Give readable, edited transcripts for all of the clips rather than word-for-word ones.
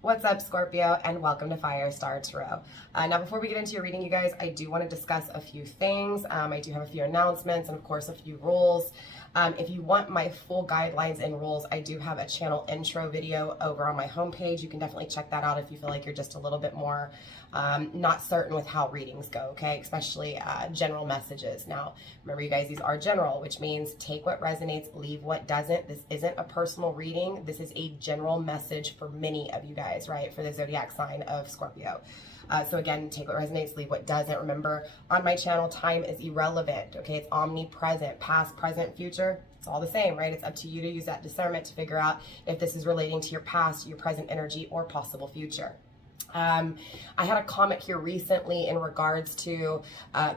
What's up, Scorpio, and welcome to Firestar Tarot. Now, before we get into your reading, you guys, I do want to discuss a few things. I do have a few announcements and, of course, a few rules. If you want my full guidelines and rules, I do have a channel intro video over on my homepage. You can definitely check that out if you feel like you're just a little bit more not certain with how readings go, okay? Especially general messages. Now, remember, you guys, these are general, which means take what resonates, leave what doesn't. This isn't a personal reading. This is a general message for many of you guys, right? For the zodiac sign of Scorpio. So again, take what resonates, leave what doesn't. Remember, on my channel, time is irrelevant, okay? It's omnipresent, past, present, future. It's all the same, right? It's up to you to use that discernment to figure out if this is relating to your past, your present energy, or possible future. I had a comment here recently in regards to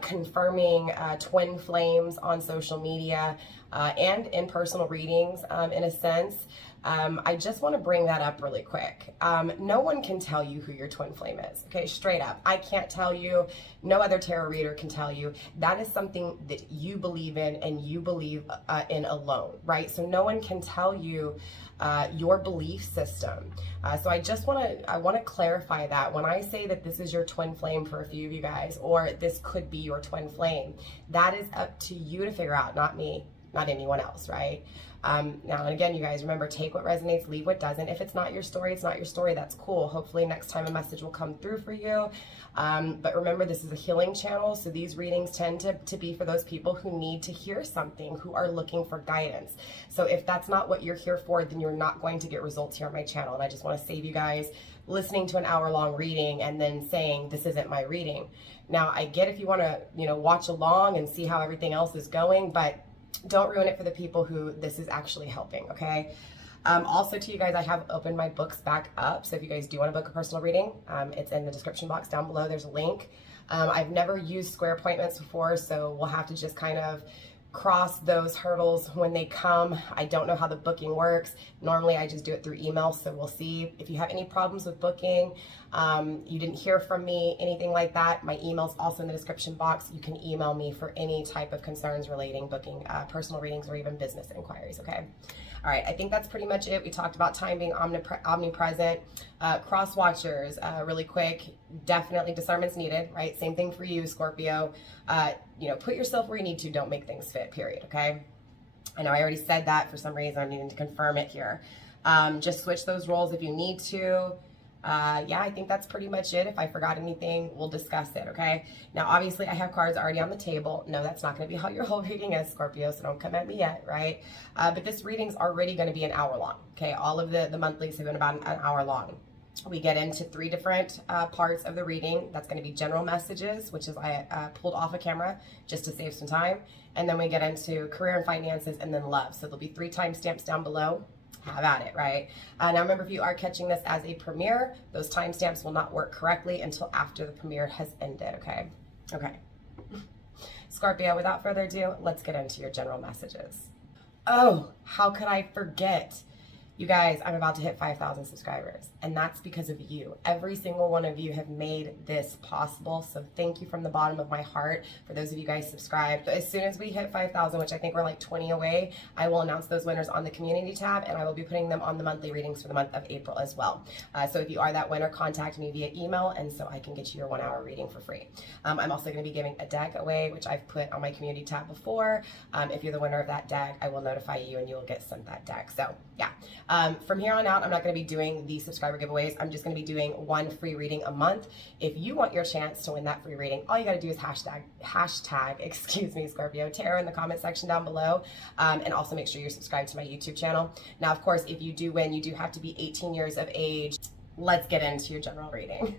confirming twin flames on social media and in personal readings, in a sense. I just want to bring that up really quick. No one can tell you who your twin flame is, okay? Straight up. I can't tell you. No other tarot reader can tell you. That is something that you believe in and you believe in alone, right? So no one can tell you your belief system. So I just want to clarify that when I say that this is your twin flame for a few of you guys, or this could be your twin flame, that is up to you to figure out, not me, not anyone else, right? Now, and again, you guys, remember, take what resonates, leave what doesn't. If it's not your story, it's not your story. That's cool. Hopefully next time a message will come through for you. But remember, this is a healing channel, so these readings tend to be for those people who need to hear something, who are looking for guidance. So if that's not what you're here for, then you're not going to get results here on my channel. And I just want to save you guys listening to an hour-long reading and then saying, this isn't my reading. Now, I get if you want to, watch along and see how everything else is going, but don't ruin it for the people who this is actually helping, okay? Also, to you guys, I have opened my books back up. So if you guys do want to book a personal reading, it's in the description box down below. There's a link. I've never used square appointments before, so we'll have to just kind of cross those hurdles when they come. I don't know how the booking works. Normally I just do it through email, so we'll see. If you have any problems with booking, you didn't hear from me, anything like that, my email's also in the description box. You can email me for any type of concerns relating booking personal readings or even business inquiries, okay? All right, I think that's pretty much it. We talked about time being omnipresent. Cross watchers, really quick, definitely discernment's needed, right? Same thing for you, Scorpio. Put yourself where you need to, don't make things fit, period, okay? I know I already said that for some reason. I'm needing to confirm it here. Just switch those roles if you need to. Yeah, I think that's pretty much it. If I forgot anything, we'll discuss it, okay? Now, obviously, I have cards already on the table. No, that's not going to be how your whole reading is, Scorpio, so don't come at me yet, right? But this reading's already going to be an hour long, okay? All of the monthlies have been about an hour long. We get into 3 different parts of the reading. That's going to be general messages, which is I pulled off a camera just to save some time. And then we get into career and finances, and then love. So there'll be 3 timestamps down below. Have at it, right? Now remember, if you are catching this as a premiere, those timestamps will not work correctly until after the premiere has ended, okay? Okay. Scorpio, without further ado, let's get into your general messages. Oh, how could I forget? You guys, I'm about to hit 5,000 subscribers, and that's because of you. Every single one of you have made this possible, so thank you from the bottom of my heart for those of you guys subscribed. But as soon as we hit 5,000, which I think we're like 20 away, I will announce those winners on the community tab, and I will be putting them on the monthly readings for the month of April as well. So if you are that winner, contact me via email, and so I can get you your 1-hour reading for free. I'm also going to be giving a deck away, which I've put on my community tab before. If you're the winner of that deck, I will notify you, and you will get sent that deck. So yeah. From here on out, I'm not going to be doing the subscriber giveaways. I'm just going to be doing 1 free reading a month. If you want your chance to win that free reading, all you got to do is hashtag, excuse me, Scorpio Tarot in the comment section down below. And also make sure you're subscribed to my YouTube channel. Now, of course, if you do win, you do have to be 18 years of age. Let's get into your general reading.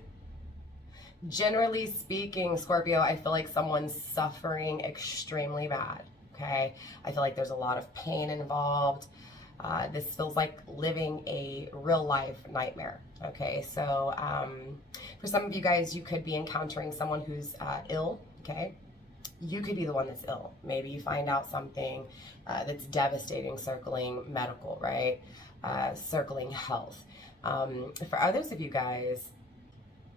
Generally speaking, Scorpio, I feel like someone's suffering extremely bad, okay? I feel like there's a lot of pain involved. This feels like living a real life nightmare, okay? So for some of you guys, you could be encountering someone who's ill, okay? You could be the one that's ill. Maybe you find out something that's devastating circling medical, right? Circling health. For others of you guys,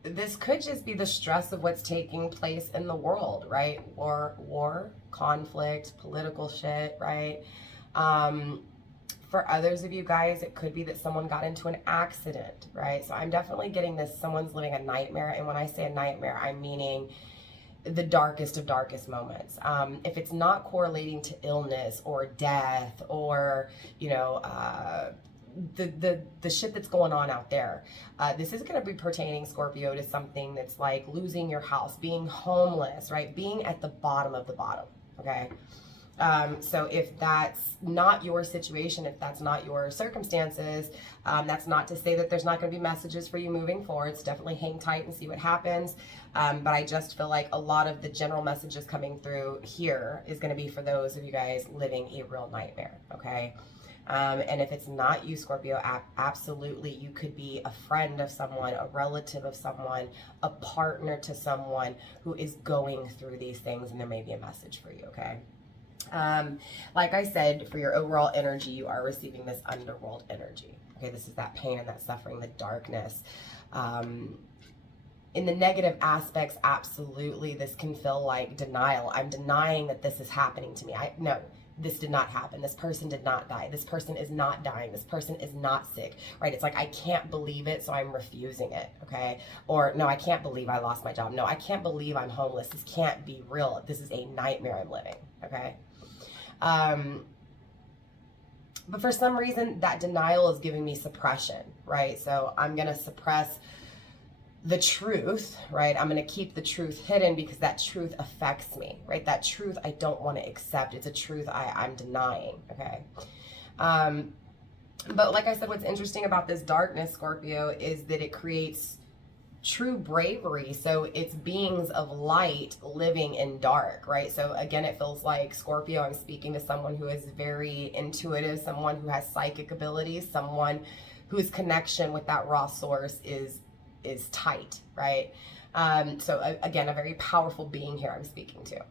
this could just be the stress of what's taking place in the world, right? War, conflict, political shit, right? For others of you guys, it could be that someone got into an accident, right? So I'm definitely getting this, someone's living a nightmare. And when I say a nightmare, I'm meaning the darkest of darkest moments. If it's not correlating to illness or death or, you know, the shit that's going on out there, this is going to be pertaining, Scorpio, to something that's like losing your house, being homeless, right? Being at the bottom of the bottom, okay? So if that's not your situation, if that's not your circumstances, that's not to say that there's not going to be messages for you moving forward. It's definitely hang tight and see what happens. But I just feel like a lot of the general messages coming through here is going to be for those of you guys living a real nightmare, okay? And if it's not you, Scorpio, absolutely, you could be a friend of someone, a relative of someone, a partner to someone who is going through these things, and there may be a message for you, okay? Like I said, for your overall energy, you are receiving this underworld energy. Okay, this is that pain and that suffering, the darkness. In the negative aspects, absolutely, this can feel like denial. I'm denying that this is happening to me. No, this did not happen. This person did not die. This person is not dying. This person is not sick, right? It's like, I can't believe it, so I'm refusing it, okay? Or, no, I can't believe I lost my job. No, I can't believe I'm homeless. This can't be real. This is a nightmare I'm living, okay? But for some reason, that denial is giving me suppression, right? So I'm going to suppress the truth, right? I'm going to keep the truth hidden because that truth affects me, right? That truth I don't want to accept. It's a truth I'm denying, okay? But like I said, what's interesting about this darkness, Scorpio, is that it creates true bravery. So it's beings of light living in dark, right? So again, it feels like, Scorpio, I'm speaking to someone who is very intuitive, someone who has psychic abilities, someone whose connection with that raw source is tight, right? So again, a very powerful being here I'm speaking to.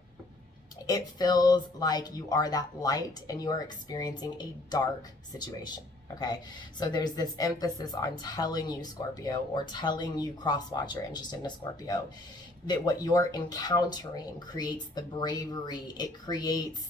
It feels like you are that light and you are experiencing a dark situation. Okay, so there's this emphasis on telling you, Scorpio, or telling you, cross-watcher interested in a Scorpio, that what you're encountering creates the bravery. It creates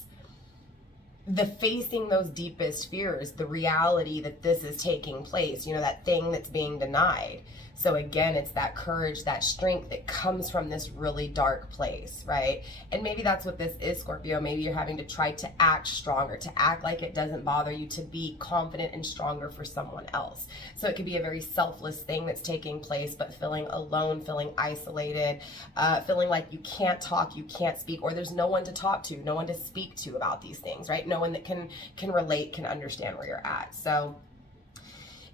the facing those deepest fears, the reality that this is taking place, you know, that thing that's being denied. So again, it's that courage, that strength that comes from this really dark place, right? And maybe that's what this is, Scorpio. Maybe you're having to try to act stronger, to act like it doesn't bother you, to be confident and stronger for someone else. So it could be a very selfless thing that's taking place, but feeling alone, feeling isolated, feeling like you can't talk, you can't speak, or there's no one to talk to, no one to speak to about these things, right? No one that can relate, can understand where you're at. So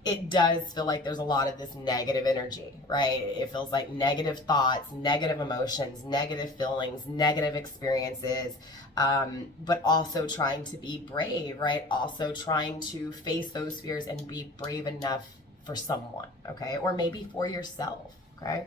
it does feel like there's a lot of this negative energy, right? It feels like negative thoughts, negative emotions, negative feelings, negative experiences, but also trying to be brave, right? Also trying to face those fears and be brave enough for someone, okay? Or maybe for yourself, okay?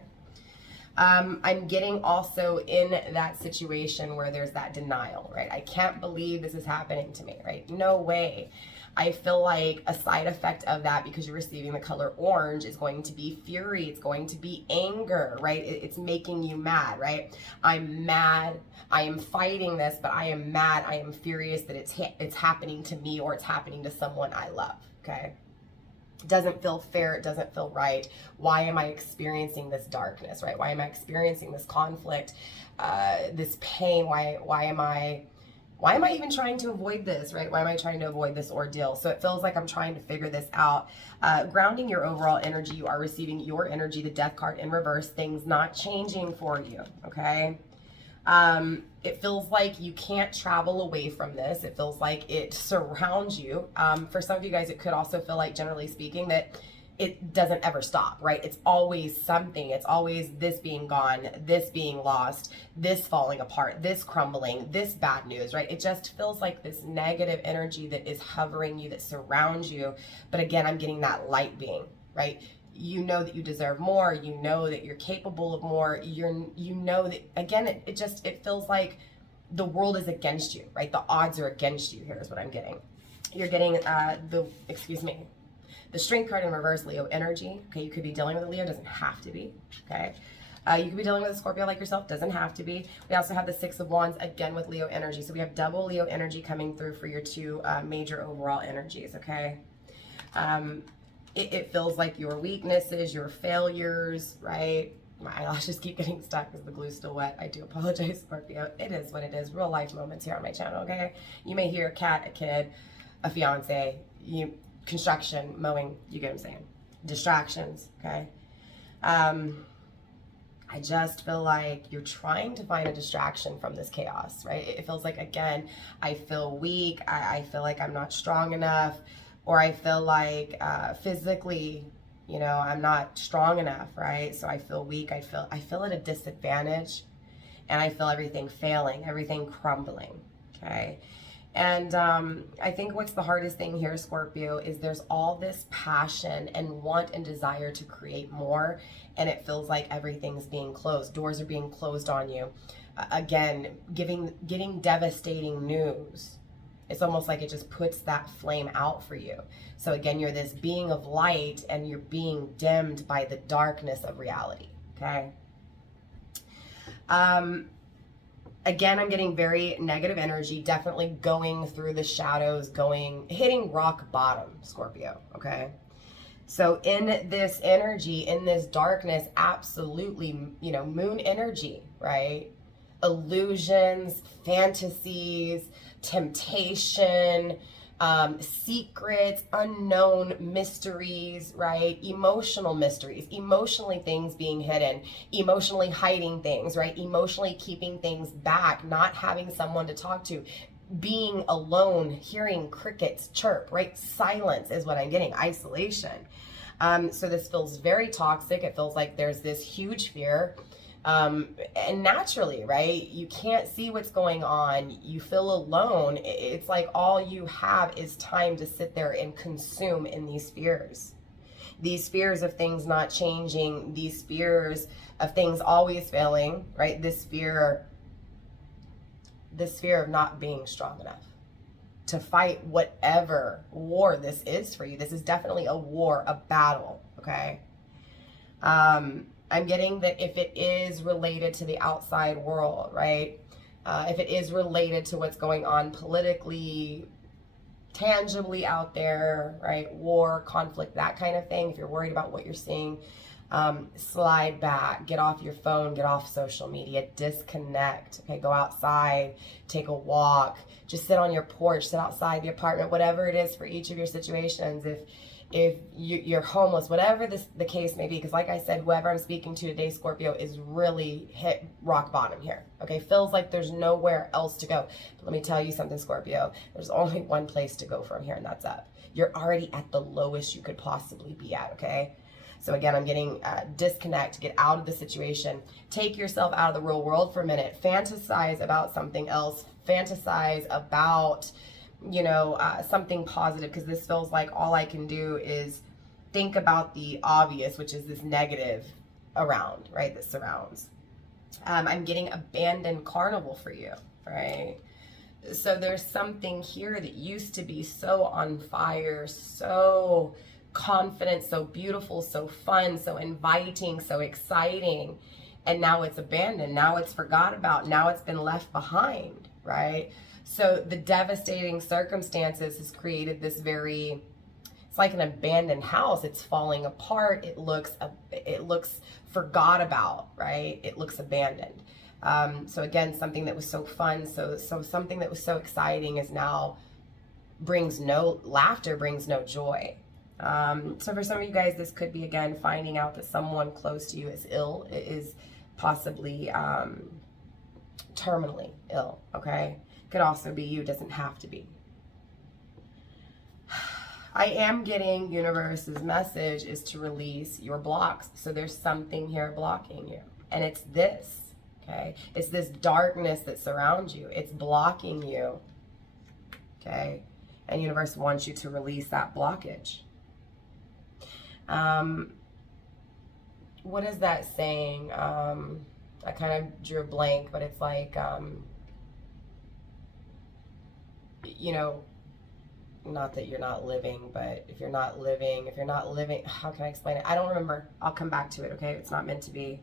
I'm getting also in that situation where there's that denial, right? I can't believe this is happening to me, right? No way. I feel like a side effect of that, because you're receiving the color orange, is going to be fury. It's going to be anger, right? It's making you mad, right? I'm mad. I am fighting this, but I am mad. I am furious that it's happening to me, or it's happening to someone I love, okay? It doesn't feel fair. It doesn't feel right. Why am I experiencing this darkness, right? Why am I experiencing this conflict, this pain? Why am I even trying to avoid this, right? Why am I trying to avoid this ordeal? So it feels like I'm trying to figure this out. Grounding your overall energy, you are receiving your energy, the death card in reverse, things not changing for you, okay? It feels like you can't travel away from this. It feels like it surrounds you. For some of you guys, it could also feel like, generally speaking, that it doesn't ever stop, right? It's always something. It's always this being gone, this being lost, this falling apart, this crumbling, this bad news, right? It just feels like this negative energy that is hovering you, that surrounds you. But again, I'm getting that light being, right? You know that you deserve more. You know that you're capable of more. You know that, again, it feels like the world is against you, right? The odds are against you. Here's what I'm getting. You're getting the strength card in reverse, Leo energy. Okay, you could be dealing with a Leo, doesn't have to be, okay? You could be dealing with a Scorpio like yourself, doesn't have to be. We also have the Six of Wands, again with Leo energy. So we have double Leo energy coming through for your two major overall energies, okay? It feels like your weaknesses, your failures, right? My eyelashes keep getting stuck because the glue's still wet. I do apologize, Scorpio. It is what it is. Real life moments here on my channel, okay? You may hear a cat, a kid, a fiance, construction, mowing, you get what I'm saying. Distractions, okay? I just feel like you're trying to find a distraction from this chaos, right? It feels like, again, I feel weak. I feel like I'm not strong enough, or I feel like physically, you know, I'm not strong enough, right? So I feel weak. I feel at a disadvantage, and I feel everything failing, everything crumbling, okay? And I think what's the hardest thing here, Scorpio, is there's all this passion and want and desire to create more, and it feels like everything's being closed. Doors are being closed on you. Again, getting devastating news. It's almost like it just puts that flame out for you. So again, you're this being of light, and you're being dimmed by the darkness of reality, okay? Again, I'm getting very negative energy, definitely going through the shadows, hitting rock bottom, Scorpio, okay? So in this energy, in this darkness, absolutely, you know, moon energy, right? Illusions, fantasies, temptation, secrets, unknown mysteries, right? Emotional mysteries, emotionally things being hidden, emotionally hiding things, right? Emotionally keeping things back, not having someone to talk to, being alone, hearing crickets chirp, right? Silence is what I'm getting, isolation. So this feels very toxic. It feels like there's this huge fear. And naturally, right, you can't see what's going on. You feel alone. It's like all you have is time to sit there and consume in these fears of things not changing, these fears of things always failing, right? This fear of not being strong enough to fight whatever war this is for you. This is definitely a war, a battle, okay? I'm getting that if it is related to the outside world, right? If it is related to what's going on politically, tangibly out there, right? War, conflict, that kind of thing. If you're worried about what you're seeing, slide back, get off your phone, get off social media, disconnect, okay? Go outside, take a walk, just sit on your porch, sit outside the apartment, whatever it is for each of your situations. If you're homeless, whatever the case may be, because like I said, whoever I'm speaking to today, Scorpio, is really hit rock bottom here, okay? Feels like there's nowhere else to go. But let me tell you something, Scorpio. There's only one place to go from here, and that's up. You're already at the lowest you could possibly be at, okay? So again, I'm getting disconnect, get out of the situation, take yourself out of the real world for a minute, fantasize about something else, fantasize about, you know, something positive, because this feels like all I can do is think about the obvious, which is this negative around, right, that surrounds. I'm getting abandoned carnival for you, right? So there's something here that used to be so on fire, so confident, so beautiful, so fun, so inviting, so exciting, and now it's abandoned, now it's forgot about, now it's been left behind, right? So the devastating circumstances has created this it's like an abandoned house. It's falling apart. It looks forgot about, right? It looks abandoned. So again, something that was so fun, so something that was so exciting is now brings no laughter, brings no joy. So for some of you guys, this could be, again, finding out that someone close to you is ill, is possibly terminally ill, okay? Could also be you, doesn't have to be. I am getting universe's message is to release your blocks. So there's something here blocking you. And it's this, okay? It's this darkness that surrounds you. It's blocking you, okay? And universe wants you to release that blockage. What is that saying? I kind of drew a blank, but it's like, you know, not that you're not living, but if you're not living, how can I explain it? I don't remember. I'll come back to it, okay? It's not meant to be.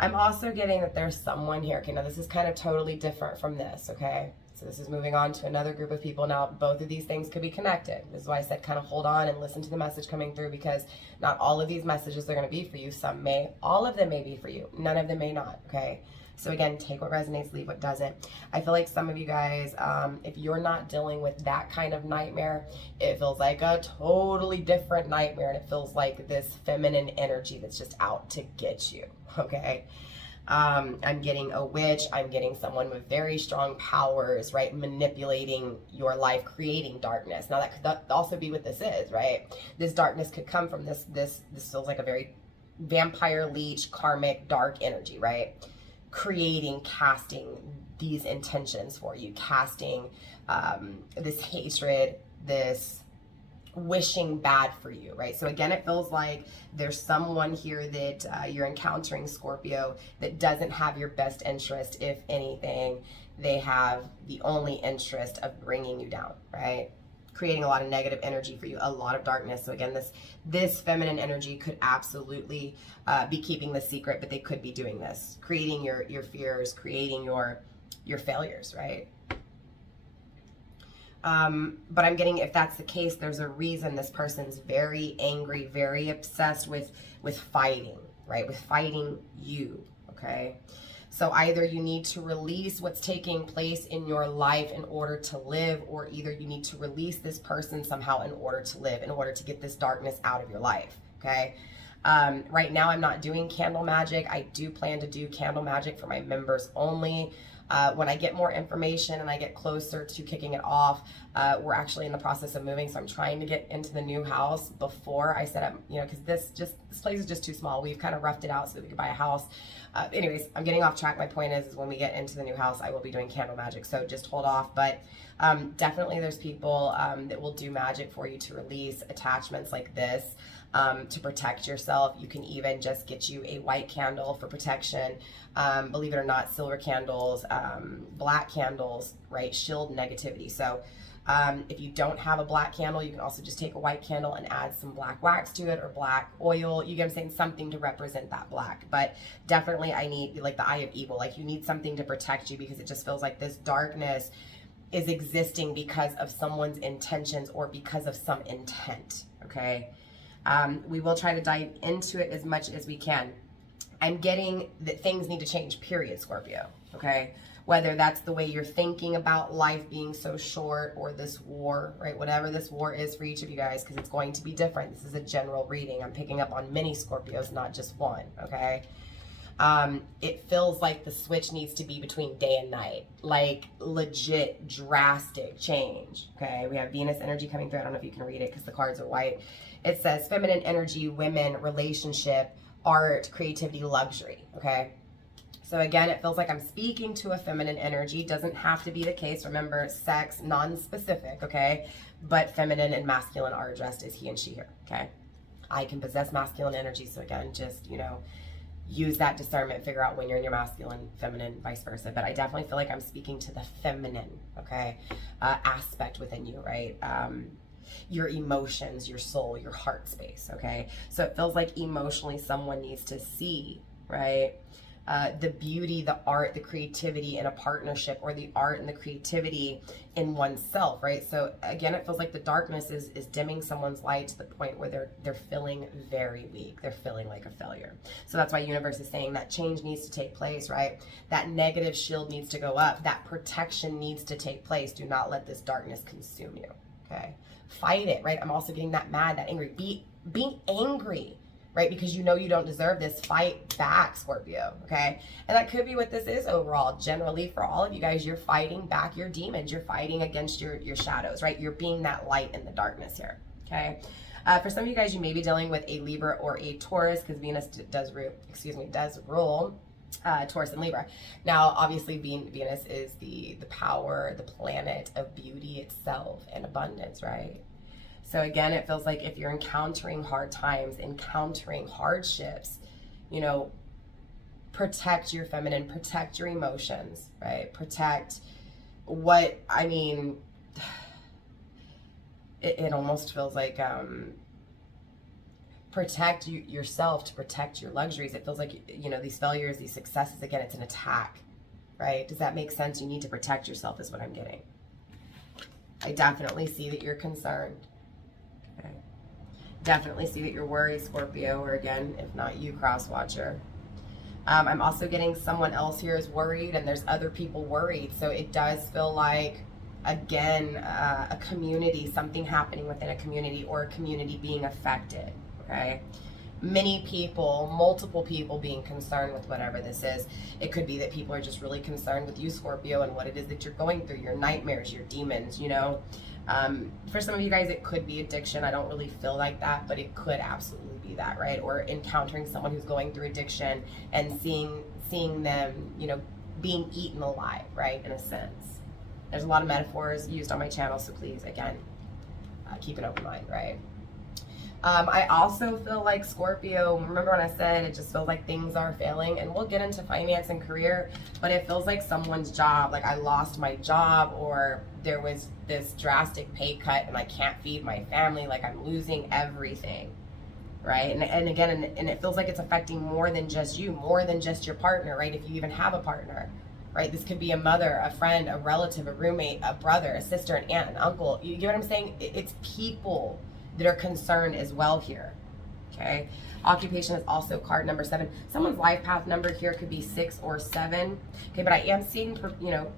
I'm also getting that there's someone here. Okay, now this is kind of totally different from this, okay? So this is moving on to another group of people. Now, both of these things could be connected. This is why I said kind of hold on and listen to the message coming through, because not all of these messages are going to be for you. Some may, all of them may be for you. None of them may not, okay? So again, take what resonates, leave what doesn't. I feel like some of you guys, if you're not dealing with that kind of nightmare, it feels like a totally different nightmare, and it feels like this feminine energy that's just out to get you, okay? I'm getting a witch. I'm getting someone with very strong powers, right? Manipulating your life, creating darkness. Now that could also be what this is, right? This darkness could come from this feels like a very vampire, leech, karmic, dark energy, right? Creating, casting these intentions for you, casting this hatred, this wishing bad for you, right? So again, it feels like there's someone here that you're encountering, Scorpio, that doesn't have your best interest. If anything, they have the only interest of bringing you down, right? Creating a lot of negative energy for you, a lot of darkness. So again, this feminine energy could absolutely be keeping the secret, but they could be doing this, creating your fears, creating your failures, right? But I'm getting, if that's the case, there's a reason this person's very angry, very obsessed with fighting, right? With fighting you, okay? So either you need to release what's taking place in your life in order to live, or either you need to release this person somehow in order to live, in order to get this darkness out of your life, okay? Right now I'm not doing candle magic. I do plan to do candle magic for my members only. When I get more information and I get closer to kicking it off, we're actually in the process of moving, so I'm trying to get into the new house before I set up, you know, because this place is just too small. We've kind of roughed it out so that we could buy a house. Anyways, I'm getting off track. My point is when we get into the new house, I will be doing candle magic, so just hold off. But definitely there's people that will do magic for you to release attachments like this. To protect yourself. You can even just get you a white candle for protection. Believe it or not, silver candles, black candles, right, shield negativity. So if you don't have a black candle, you can also just take a white candle and add some black wax to it, or black oil. You get what I'm saying? Something to represent that black. But definitely I need, like, the eye of evil. Like, you need something to protect you, because it just feels like this darkness is existing because of someone's intentions or because of some intent, okay? We will try to dive into it as much as we can. I'm getting that things need to change, period, Scorpio, okay? Whether that's the way you're thinking about life being so short, or this war, right? Whatever this war is for each of you guys, because it's going to be different. This is a general reading. I'm picking up on many Scorpios, not just one, okay? It feels like the switch needs to be between day and night, like legit drastic change, okay? We have Venus energy coming through. I don't know if you can read it because the cards are white. It says feminine energy, women, relationship, art, creativity, luxury, okay? So again, it feels like I'm speaking to a feminine energy. Doesn't have to be the case. Remember, sex, non-specific, okay? But feminine and masculine are addressed as he and she here, okay? I can possess masculine energy, so again, just, you know, use that discernment, figure out when you're in your masculine, feminine, vice versa. But I definitely feel like I'm speaking to the feminine, okay, aspect within you, right? Your emotions, your soul, your heart space, okay? So it feels like emotionally someone needs to see, right? The beauty, the art, the creativity in a partnership, or the art and the creativity in oneself, right? So again, it feels like the darkness is dimming someone's light to the point where they're feeling very weak. They're feeling like a failure. So that's why universe is saying that change needs to take place, right? That negative shield needs to go up. That protection needs to take place. Do not let this darkness consume you, okay? Fight it, right? I'm also getting that mad, that angry. Being angry, right? Because you know you don't deserve this. Fight back, Scorpio, okay? And that could be what this is overall. Generally, for all of you guys, you're fighting back your demons. You're fighting against your shadows, right? You're being that light in the darkness here, okay? For some of you guys, you may be dealing with a Libra or a Taurus, because Venus does rule Taurus and Libra. Now, obviously, Venus is the power, the planet of beauty itself and abundance, right? So again, it feels like if you're encountering hard times, encountering hardships, you know, protect your feminine, protect your emotions, right? Protect what, I mean, it almost feels like protect yourself, to protect your luxuries. It feels like, you know, these failures, these successes, again, it's an attack, right? Does that make sense? You need to protect yourself is what I'm getting. I definitely see that you're concerned. Okay. Definitely see that you're worried, Scorpio, or again, if not you, cross watcher. I'm also getting someone else here is worried, and there's other people worried. So it does feel like, again, a community, something happening within a community, or a community being affected, okay? Many people, multiple people being concerned with whatever this is. It could be that people are just really concerned with you, Scorpio, and what it is that you're going through, your nightmares, your demons, you know? For some of you guys, it could be addiction. I don't really feel like that, but it could absolutely be that, right? Or encountering someone who's going through addiction and seeing them, you know, being eaten alive, right? In a sense. There's a lot of metaphors used on my channel, so please, again, keep an open mind, right? I also feel like, Scorpio, remember when I said it just feels like things are failing, and we'll get into finance and career, but it feels like someone's job, like I lost my job, or there was this drastic pay cut and I can't feed my family, like I'm losing everything, right? And again, and it feels like it's affecting more than just you, more than just your partner, right? If you even have a partner, right? This could be a mother, a friend, a relative, a roommate, a brother, a sister, an aunt, an uncle. You get what I'm saying? It's people that are concerned as well here, okay? Occupation is also card number 7. Someone's life path number here could be 6 or 7, okay? But I am seeing, you know,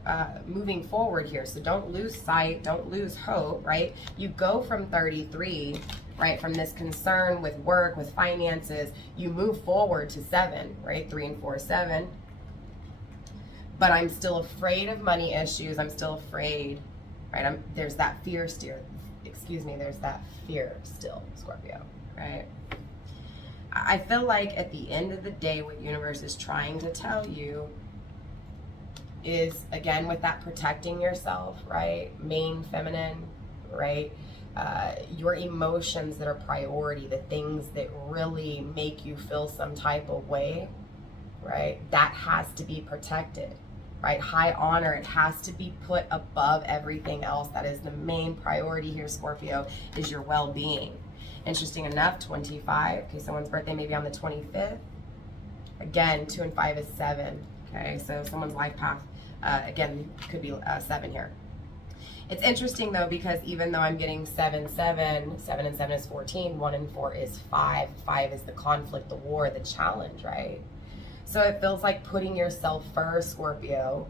moving forward here, so don't lose sight, don't lose hope, right? You go from 33, right, from this concern with work, with finances, you move forward to 7, right? 3 and 4, 7. But I'm still afraid of money issues. I'm still afraid, right? There's that fear still. Excuse me, there's that fear still, Scorpio, right? I feel like at the end of the day, what universe is trying to tell you is, again, with that protecting yourself, right? Main feminine, right? Your emotions that are priority, the things that really make you feel some type of way, right? That has to be protected. Right, high honor, it has to be put above everything else. That is the main priority here, Scorpio, is your well-being. Interesting enough, 25, okay, someone's birthday maybe on the 25th. Again, 2 and 5 is 7, okay, so someone's life path, again, could be 7 here. It's interesting though, because even though I'm getting 7, 7, 7 and 7 is 14, 1 and 4 is 5, 5 is the conflict, the war, the challenge, right? So it feels like putting yourself first, Scorpio.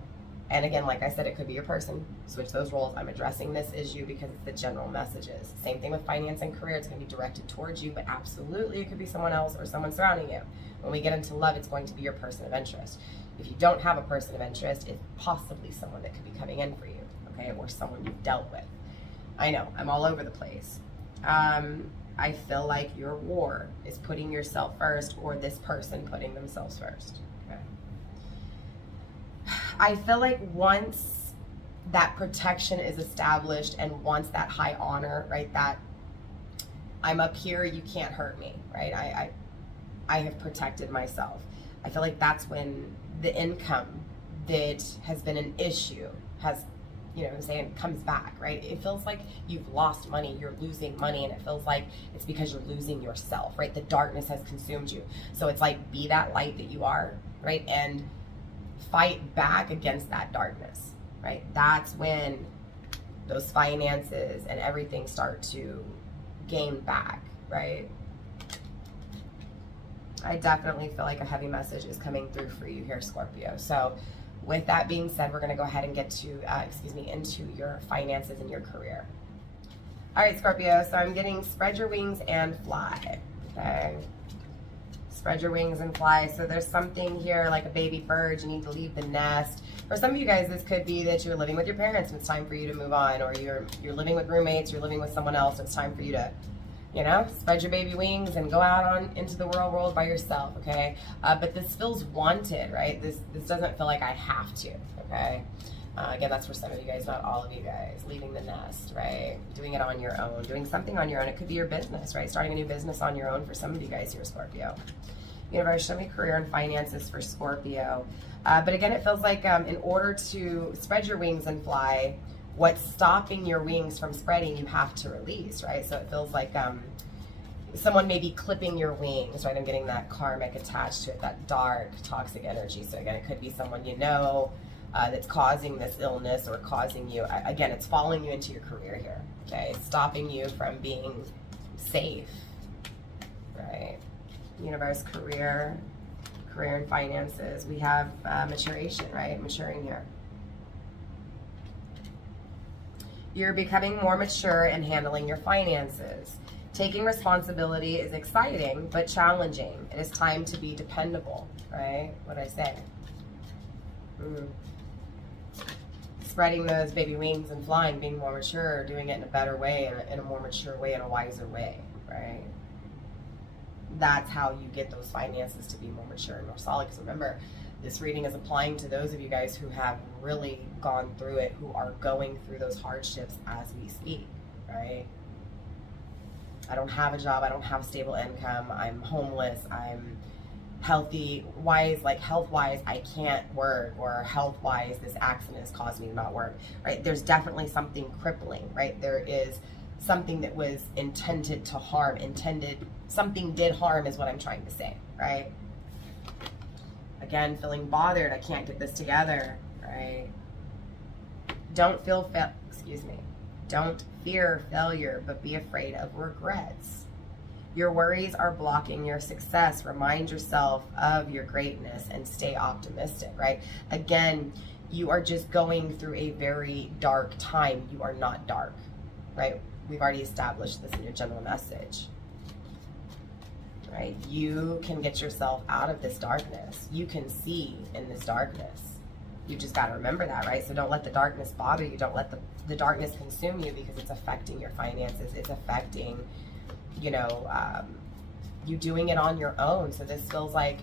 And again, like I said, it could be your person. Switch those roles. I'm addressing this issue because it's the general messages. Same thing with finance and career. It's going to be directed towards you, but absolutely it could be someone else or someone surrounding you. When we get into love, it's going to be your person of interest. If you don't have a person of interest, it's possibly someone that could be coming in for you, okay? Or someone you've dealt with. I know, I'm all over the place. I feel like your war is putting yourself first, or this person putting themselves first. Okay. I feel like once that protection is established, and once that high honor, right, that I'm up here, you can't hurt me, right? I have protected myself. I feel like that's when the income that has been an issue has, you know what I'm saying, comes back, right? It feels like you've lost money, you're losing money, and it feels like it's because you're losing yourself, right? The darkness has consumed you. So it's like, be that light that you are, right? And fight back against that darkness, right? That's when those finances and everything start to gain back, right? I definitely feel like a heavy message is coming through for you here, Scorpio. So with that being said, we're going to go ahead and get to, into your finances and your career. All right, Scorpio, so I'm getting spread your wings and fly, okay? Spread your wings and fly. So there's something here like a baby bird, you need to leave the nest. For some of you guys, this could be that you're living with your parents and it's time for you to move on, or you're living with roommates, you're living with someone else, it's time for you to, you know, spread your baby wings and go out on into the real world by yourself, okay? But this feels wanted, right? This doesn't feel like I have to, okay? Again, that's for some of you guys, not all of you guys. Leaving the nest, right? Doing it on your own, doing something on your own. It could be your business, right? Starting a new business on your own for some of you guys here, Scorpio. Universe, show me career and finances for Scorpio. But again, it feels like in order to spread your wings and fly, what's stopping your wings from spreading, you have to release, right? So it feels like someone may be clipping your wings, right? I'm getting that karmic attached to it, that dark, toxic energy. So again, it could be someone you know that's causing this illness or causing you, again, it's following you into your career here, okay? Stopping you from being safe, right? Universe, career and finances. We have maturation, right? Maturing here. You're becoming more mature in handling your finances. Taking responsibility is exciting, but challenging. It is time to be dependable, right? What'd I say? Spreading those baby wings and flying, being more mature, doing it in a better way, in a more mature way, in a wiser way, right? That's how you get those finances to be more mature and more solid. Because remember, this reading is applying to those of you guys who have really gone through it, who are going through those hardships as we speak, right? I don't have a job, I don't have stable income, I'm homeless, I'm health-wise, I can't work, or health-wise, this accident has caused me to not work, right? There's definitely something crippling, right? There is something that was intended to harm, something did harm is what I'm trying to say, right? Again, feeling bothered, I can't get this together, right? Don't fear failure, but be afraid of regrets. Your worries are blocking your success. Remind yourself of your greatness and stay optimistic, right? Again, you are just going through a very dark time. You are not dark, right? We've already established this in your general message, right? You can get yourself out of this darkness. You can see in this darkness. You just got to remember that, right? So don't let the darkness bother you. Don't let the darkness consume you, because it's affecting your finances. It's affecting, you doing it on your own. So this feels like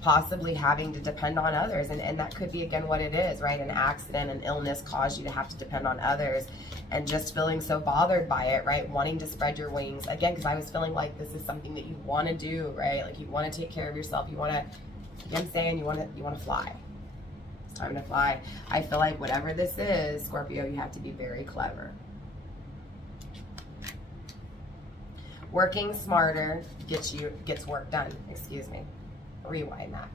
possibly having to depend on others. And that could be, again, what it is, right? An accident, an illness caused you to have to depend on others, and just feeling so bothered by it, right? Wanting to spread your wings. Again, because I was feeling like this is something that you want to do, right? Like you want to take care of yourself. You want to, I'm saying, you want to fly. It's time to fly. I feel like whatever this is, Scorpio, you have to be very clever. Working smarter gets work done. Excuse me. Rewind that.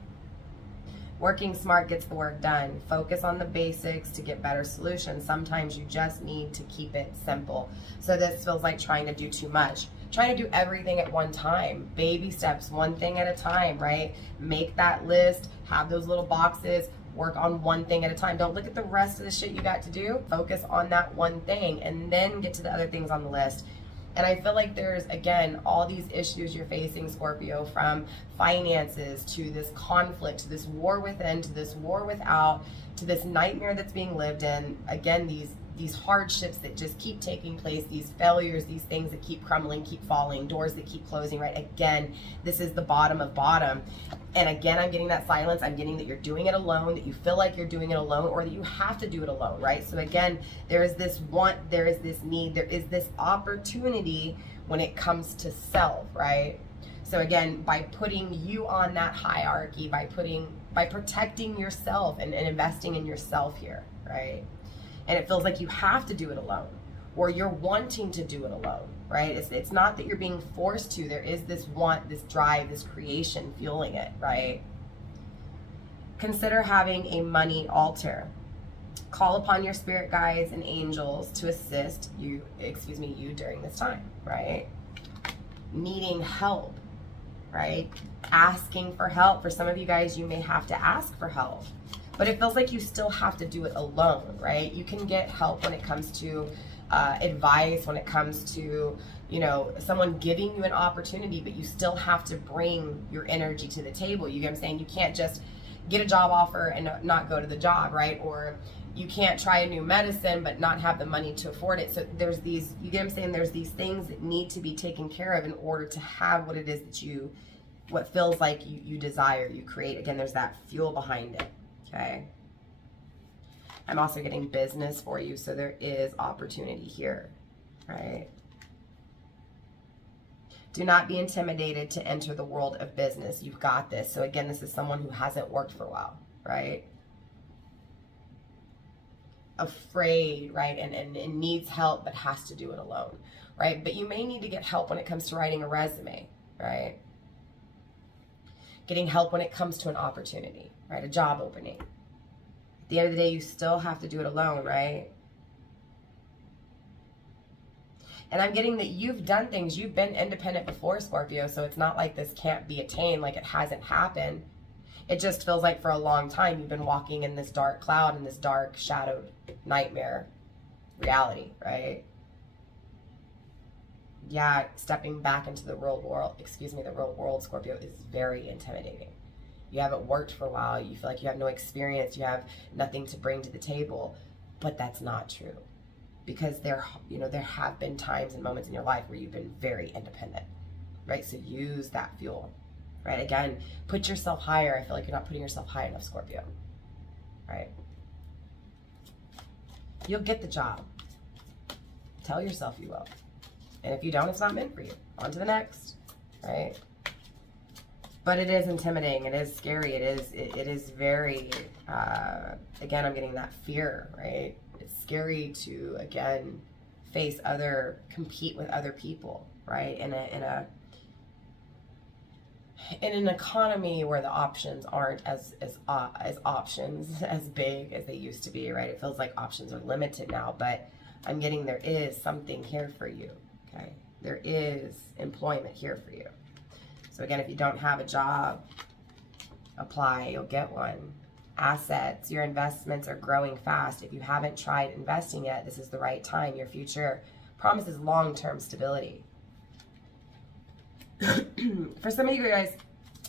Working smart gets the work done. Focus on the basics to get better solutions. Sometimes you just need to keep it simple. So this feels like trying to do too much. Trying to do everything at one time. Baby steps, one thing at a time, right? Make that list, have those little boxes, work on one thing at a time. Don't look at the rest of the shit you got to do. Focus on that one thing and then get to the other things on the list. And I feel like there's, again, all these issues you're facing, Scorpio, from finances to this conflict, to this war within, to this war without, to this nightmare that's being lived in. Again, these hardships that just keep taking place, these failures, these things that keep crumbling, keep falling, doors that keep closing, right? Again, this is the bottom of bottom. And again, I'm getting that silence. I'm getting that you're doing it alone, that you feel like you're doing it alone, or that you have to do it alone, right? So again, there is this want, there is this need, there is this opportunity when it comes to self, right? So again, by putting you on that hierarchy, by protecting yourself and investing in yourself here, right? And it feels like you have to do it alone, or you're wanting to do it alone, right? It's not that you're being forced to. There is this want, this drive, this creation fueling it, right? Consider having a money altar. Call upon your spirit guides and angels to assist you during this time, right? Needing help, right? Asking for help. For some of you guys, you may have to ask for help. But it feels like you still have to do it alone, right? You can get help when it comes to advice, when it comes to, someone giving you an opportunity, but you still have to bring your energy to the table. You get what I'm saying? You can't just get a job offer and not go to the job, right? Or you can't try a new medicine but not have the money to afford it. So there's these, you get what I'm saying? There's these things that need to be taken care of in order to have what it is that what feels like you desire, you create. Again, there's that fuel behind it. Okay. I'm also getting business for you, so there is opportunity here, right? Do not be intimidated to enter the world of business. You've got this. So again, this is someone who hasn't worked for a while, right? Afraid, right? And needs help, but has to do it alone. right? But you may need to get help when it comes to writing a resume, right? Getting help when it comes to an opportunity, right? A job opening. At the end of the day, you still have to do it alone, right? And I'm getting that you've done things, you've been independent before, Scorpio, so it's not like this can't be attained, like it hasn't happened. It just feels like for a long time you've been walking in this dark cloud, in this dark shadowed nightmare reality, right? Yeah, stepping back into the real world, Scorpio, is very intimidating. You haven't worked for a while, you feel like you have no experience, you have nothing to bring to the table, but that's not true. Because there have been times and moments in your life where you've been very independent, right? So use that fuel, right? Again, put yourself higher. I feel like you're not putting yourself high enough, Scorpio, right? You'll get the job. Tell yourself you will. And if you don't, it's not meant for you. On to the next, right? But it is intimidating. It is scary. It is very, again, I'm getting that fear, right? It's scary to, again, compete with other people, right? In an economy where the options aren't as options as big as they used to be, right? It feels like options are limited now, but I'm getting there is something here for you, okay? There is employment here for you. So again, if you don't have a job, apply, you'll get one. Assets, your investments are growing fast. If you haven't tried investing yet, this is the right time. Your future promises long-term stability. For some of you guys,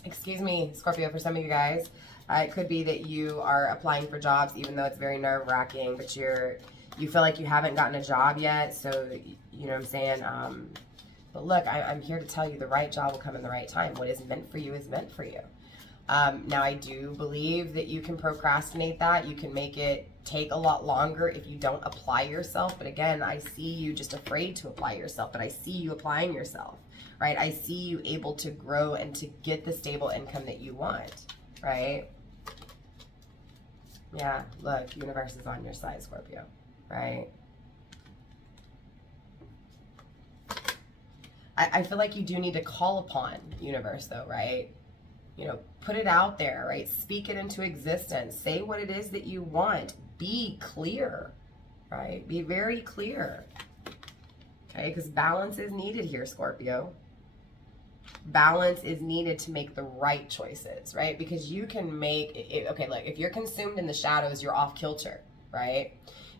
excuse me, Scorpio, for some of you guys, it could be that you are applying for jobs even though it's very nerve-wracking, but you feel like you haven't gotten a job yet, so you know what I'm saying? But look, I'm here to tell you the right job will come in the right time. What is meant for you is meant for you. Now, I do believe that you can procrastinate that. You can make it take a lot longer if you don't apply yourself. But again, I see you just afraid to apply yourself, but I see you applying yourself, right? I see you able to grow and to get the stable income that you want, right? Yeah, look, universe is on your side, Scorpio, right? I feel like you do need to call upon universe though, right? You know, put it out there, right? Speak it into existence. Say what it is that you want. Be clear, right? Be very clear, okay? Because balance is needed here, Scorpio. Balance is needed to make the right choices, right? Because you can make, okay, look, if you're consumed in the shadows, you're off kilter, right?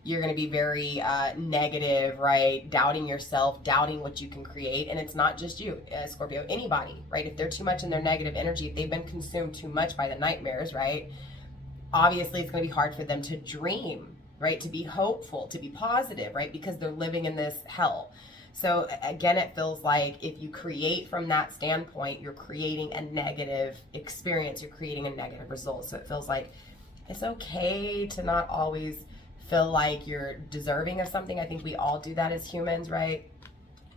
You're going to be very negative, right? Doubting yourself, doubting what you can create. And it's not just you, Scorpio, anybody, right? If they're too much in their negative energy, if they've been consumed too much by the nightmares, right? Obviously, it's going to be hard for them to dream, right? To be hopeful, to be positive, right? Because they're living in this hell. So again, it feels like if you create from that standpoint, you're creating a negative experience, you're creating a negative result. So it feels like it's okay to not always feel like you're deserving of something. I think we all do that as humans, right?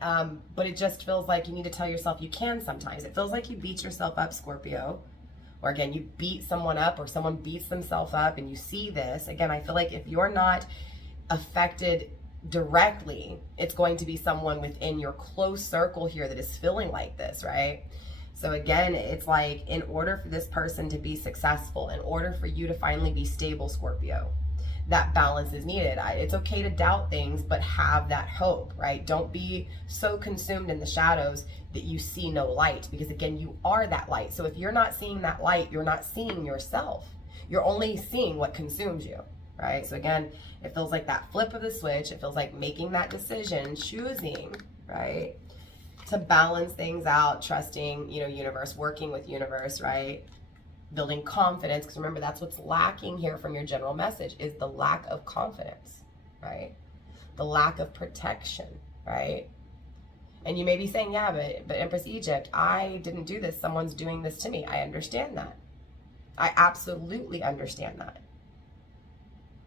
But it just feels like you need to tell yourself you can sometimes. It feels like you beat yourself up, Scorpio. Or again, you beat someone up or someone beats themselves up and you see this. Again, I feel like if you're not affected directly, it's going to be someone within your close circle here that is feeling like this, right? So again, it's like in order for this person to be successful, in order for you to finally be stable, Scorpio, that balance is needed. It's okay to doubt things, but have that hope, right? Don't be so consumed in the shadows that you see no light, because again, you are that light. So if you're not seeing that light, you're not seeing yourself. You're only seeing what consumes you, right? So again, it feels like that flip of the switch. It feels like making that decision, choosing, right? To balance things out, trusting, you know, universe, working with universe, right? Building confidence, because remember, that's what's lacking here from your general message is the lack of confidence, right? The lack of protection, right? And you may be saying, yeah, but Empress Egypt, I didn't do this. Someone's doing this to me. I understand that. I absolutely understand that.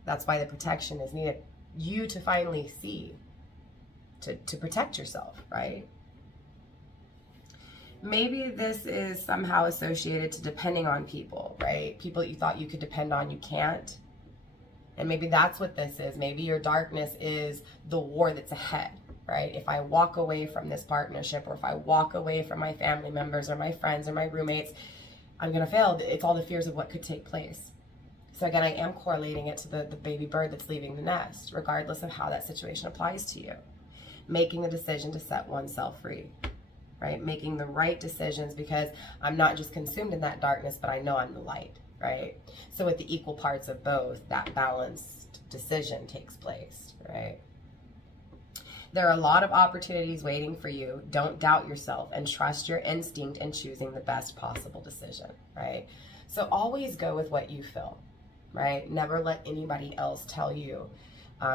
That's why the protection is needed. You to finally see, to protect yourself, right? Maybe this is somehow associated to depending on people, right? People that you thought you could depend on, you can't. And maybe that's what this is. Maybe your darkness is the war that's ahead, right? If I walk away from this partnership, or if I walk away from my family members or my friends or my roommates, I'm going to fail. It's all the fears of what could take place. So again, I am correlating it to the baby bird that's leaving the nest, regardless of how that situation applies to you. Making the decision to set oneself free, right? Making the right decisions, because I'm not just consumed in that darkness, but I know I'm the light, right? So with the equal parts of both, that balanced decision takes place, right? There are a lot of opportunities waiting for you. Don't doubt yourself and trust your instinct in choosing the best possible decision, right? So always go with what you feel, right? Never let anybody else tell you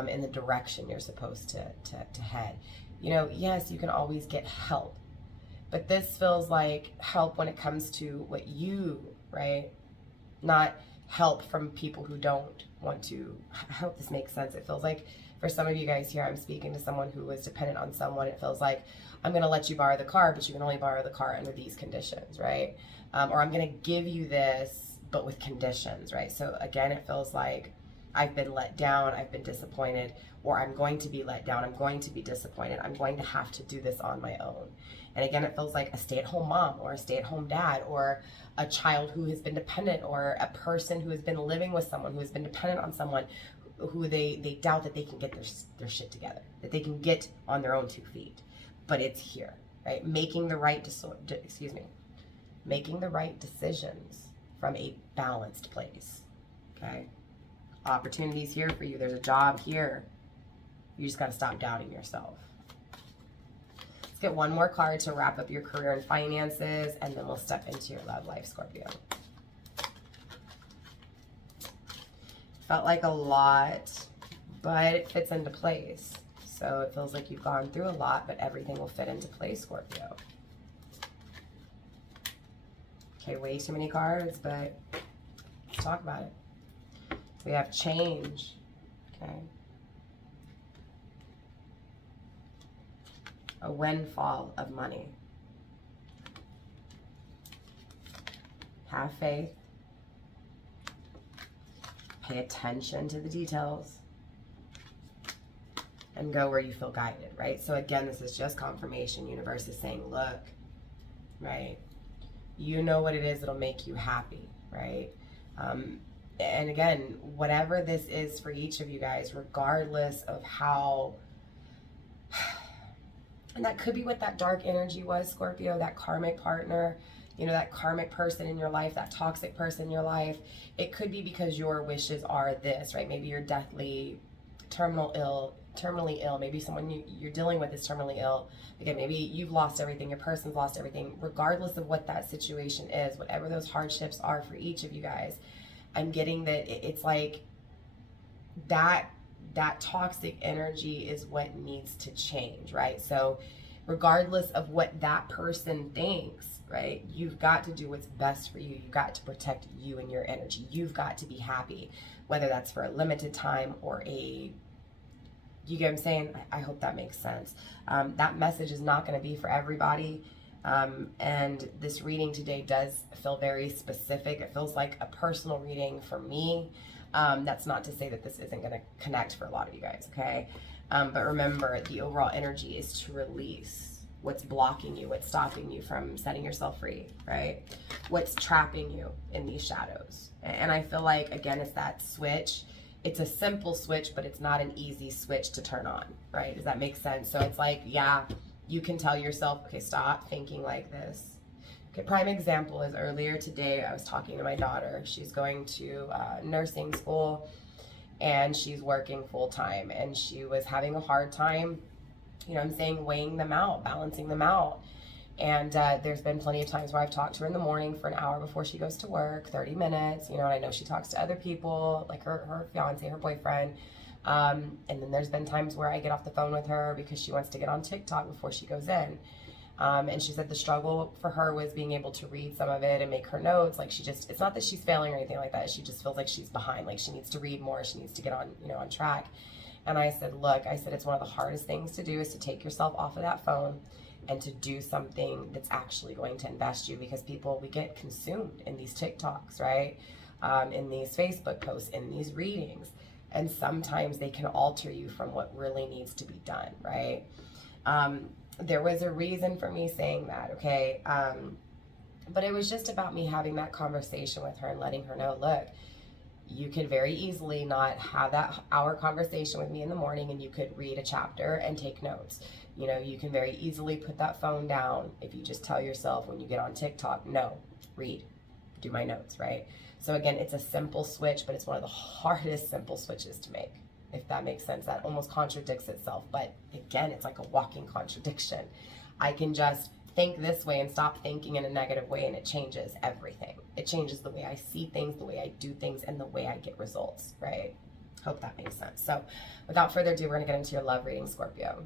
in the direction you're supposed to head. You know, yes, you can always get help, but this feels like help when it comes to what you, right? Not help from people who don't want to. I hope this makes sense. It feels like for some of you guys here, I'm speaking to someone who was dependent on someone. It feels like, I'm going to let you borrow the car, but you can only borrow the car under these conditions, right? Or I'm going to give you this, but with conditions, right? So again, it feels like I've been let down, I've been disappointed, or I'm going to be let down, I'm going to be disappointed, I'm going to have to do this on my own. And again, it feels like a stay-at-home mom or a stay-at-home dad, or a child who has been dependent, or a person who has been living with someone who has been dependent on someone who they doubt that they can get their shit together, that they can get on their own 2 feet. But it's here, right? Making the right making the right decisions from a balanced place, okay? Opportunities here for you. There's a job here. You just got to stop doubting yourself. Let's get one more card to wrap up your career and finances, and then we'll step into your love life, Scorpio. Felt like a lot, but it fits into place. So it feels like you've gone through a lot, but everything will fit into place, Scorpio. Okay, way too many cards, but let's talk about it. We have change, okay? A windfall of money. Have faith. Pay attention to the details. And go where you feel guided, right? So again, this is just confirmation. Universe is saying, look, right? You know what it is that'll make you happy, right? And again, whatever this is for each of you guys, regardless of how, and that could be what that dark energy was, Scorpio, that karmic partner, you know, that karmic person in your life, that toxic person in your life. It could be because your wishes are this, right? Maybe you're terminally ill. Maybe someone you're dealing with is terminally ill. Again, maybe you've lost everything, your person's lost everything. Regardless of what that situation is, whatever those hardships are for each of you guys, I'm getting that it's like that toxic energy is what needs to change, right? So regardless of what that person thinks, right, you've got to do what's best for you. You've got to protect you and your energy. You've got to be happy, whether that's for a limited time or you get what I'm saying? I hope that makes sense. That message is not going to be for everybody. And this reading today does feel very specific. It feels like a personal reading for me. That's not to say that this isn't going to connect for a lot of you guys, okay? But remember, the overall energy is to release what's blocking you, what's stopping you from setting yourself free, right? What's trapping you in these shadows. And I feel like, again, it's that switch. It's a simple switch, but it's not an easy switch to turn on, right? Does that make sense? So it's like, yeah, you can tell yourself, okay, stop thinking like this. Okay, prime example is earlier today, I was talking to my daughter. She's going to nursing school and she's working full time, and she was having a hard time, you know what I'm saying, weighing them out, balancing them out. And there's been plenty of times where I've talked to her in the morning for an hour before she goes to work, 30 minutes, you know, and I know she talks to other people, like her fiance, her boyfriend. And then there's been times where I get off the phone with her because she wants to get on TikTok before she goes in. And she said the struggle for her was being able to read some of it and make her notes. Like it's not that she's failing or anything like that. She just feels like she's behind, like she needs to read more. She needs to get on, you know, on track. And I said, look, it's one of the hardest things to do is to take yourself off of that phone and to do something that's actually going to invest you, because we get consumed in these TikToks, right? In these Facebook posts, in these readings. And sometimes they can alter you from what really needs to be done, right? There was a reason for me saying that, okay? But it was just about me having that conversation with her and letting her know, look, you could very easily not have that hour conversation with me in the morning, and you could read a chapter and take notes. You know, you can very easily put that phone down if you just tell yourself when you get on TikTok, no, read, do my notes, right? So again, it's a simple switch, but it's one of the hardest simple switches to make, if that makes sense. That almost contradicts itself, but again, it's like a walking contradiction. I can just think this way and stop thinking in a negative way, and it changes everything. It changes the way I see things, the way I do things, and the way I get results, right? Hope that makes sense. So without further ado, we're gonna get into your love reading, Scorpio.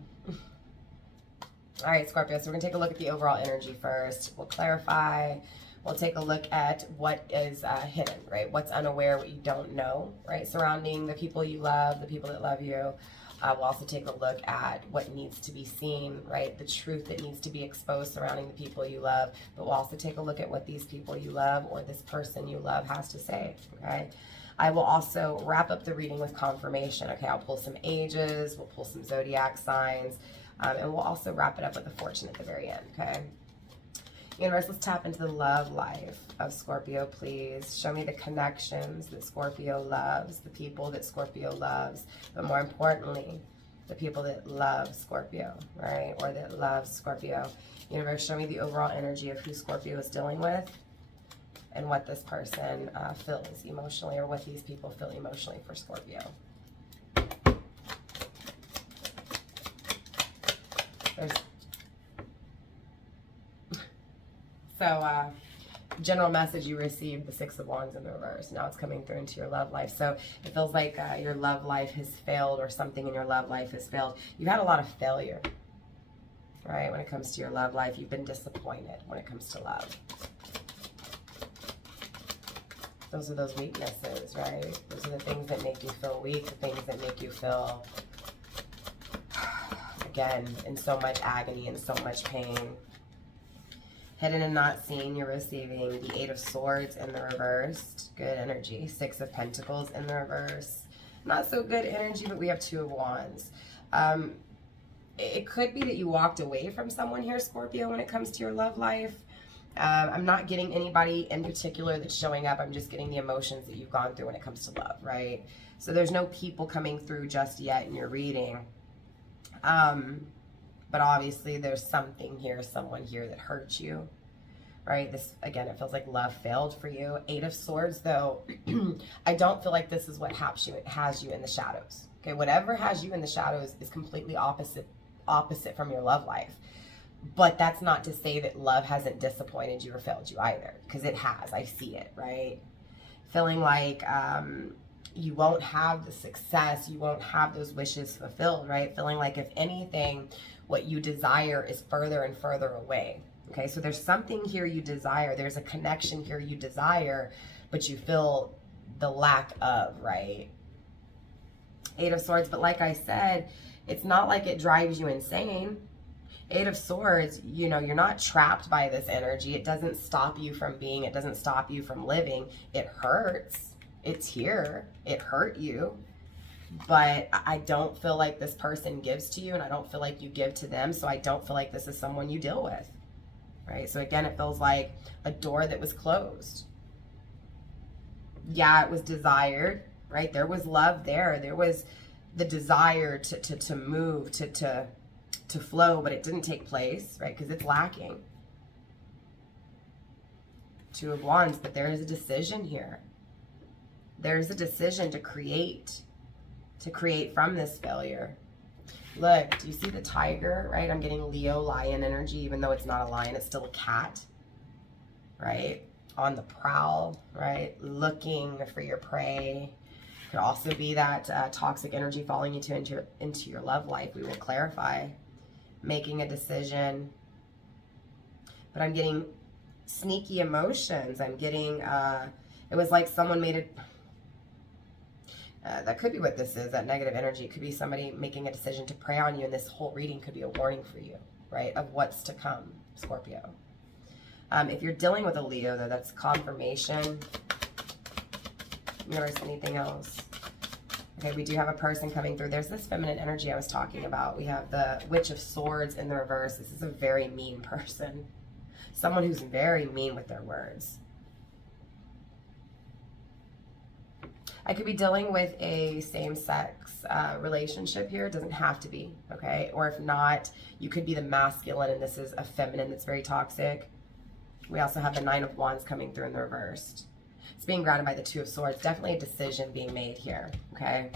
All right, Scorpio, so we're gonna take a look at the overall energy first. We'll clarify. We'll take a look at what is hidden, right? What's unaware, what you don't know, right? Surrounding the people you love, the people that love you. We'll also take a look at what needs to be seen, right? The truth that needs to be exposed surrounding the people you love. But we'll also take a look at what these people you love or this person you love has to say, okay? I will also wrap up the reading with confirmation, okay? I'll pull some ages, we'll pull some zodiac signs, and we'll also wrap it up with a fortune at the very end, okay? Universe, let's tap into the love life of Scorpio, please. Show me the connections that Scorpio loves, the people that Scorpio loves, but more importantly, the people that love Scorpio, right? Or that love Scorpio. Universe, show me the overall energy of who Scorpio is dealing with and what this person feels emotionally, or what these people feel emotionally for Scorpio. So, general message, you received the Six of Wands in the reverse. Now it's coming through into your love life. So it feels like your love life has failed, or something in your love life has failed. You've had a lot of failure, right? When it comes to your love life, you've been disappointed when it comes to love. Those are those weaknesses, right? Those are the things that make you feel weak, the things that make you feel, again, in so much agony and so much pain. Hidden and not seen, you're receiving the Eight of Swords in the reversed. Good energy. Six of Pentacles in the reverse. Not so good energy, but we have Two of Wands. It could be that you walked away from someone here, Scorpio, when it comes to your love life. I'm not getting anybody in particular that's showing up. I'm just getting the emotions that you've gone through when it comes to love, right? So there's no people coming through just yet in your reading. But obviously there's something here, someone here that hurt you, right? This, again, it feels like love failed for you. Eight of Swords, though, I don't feel like this is what has you in the shadows. Okay, whatever has you in the shadows is completely opposite from your love life. But that's not to say that love hasn't disappointed you or failed you either, because it has. I see it, right? Feeling like you won't have the success, you won't have those wishes fulfilled, right? Feeling like, if anything, what you desire is further and further away. Okay, so there's something here you desire, there's a connection here you desire, but you feel the lack of, right? Eight of Swords, but like I said, it's not like it drives you insane. Eight of Swords, you know, you're not trapped by this energy. It doesn't stop you from being, it doesn't stop you from living. It hurts. It's here. It hurt you. But I don't feel like this person gives to you, and I don't feel like you give to them, so I don't feel like this is someone you deal with, right? So again, it feels like a door that was closed. Yeah, it was desired, right? There was love there. There was the desire to move, to flow, but it didn't take place, right? Because it's lacking. Two of Wands, but there is a decision here. There's a decision to create from this failure. Look, do you see the tiger, right? I'm getting Leo lion energy, even though it's not a lion, it's still a cat, right? On the prowl, right? Looking for your prey. Could also be that toxic energy falling into your love life. We will clarify. Making a decision. But I'm getting sneaky emotions. I'm getting, it was like someone made it. That could be what this is, that negative energy. It could be somebody making a decision to prey on you, and this whole reading could be a warning for you, right, of what's to come, Scorpio. If you're dealing with a Leo, though, that's confirmation. Universe, anything else? Okay, we do have a person coming through. There's this feminine energy I was talking about. We have the Witch of Swords in the reverse. This is a very mean person. Someone who's very mean with their words. I could be dealing with a same-sex relationship here. It doesn't have to be, okay? Or if not, you could be the masculine and this is a feminine that's very toxic. We also have the Nine of Wands coming through in the reversed. It's being grounded by the Two of Swords. Definitely a decision being made here, okay?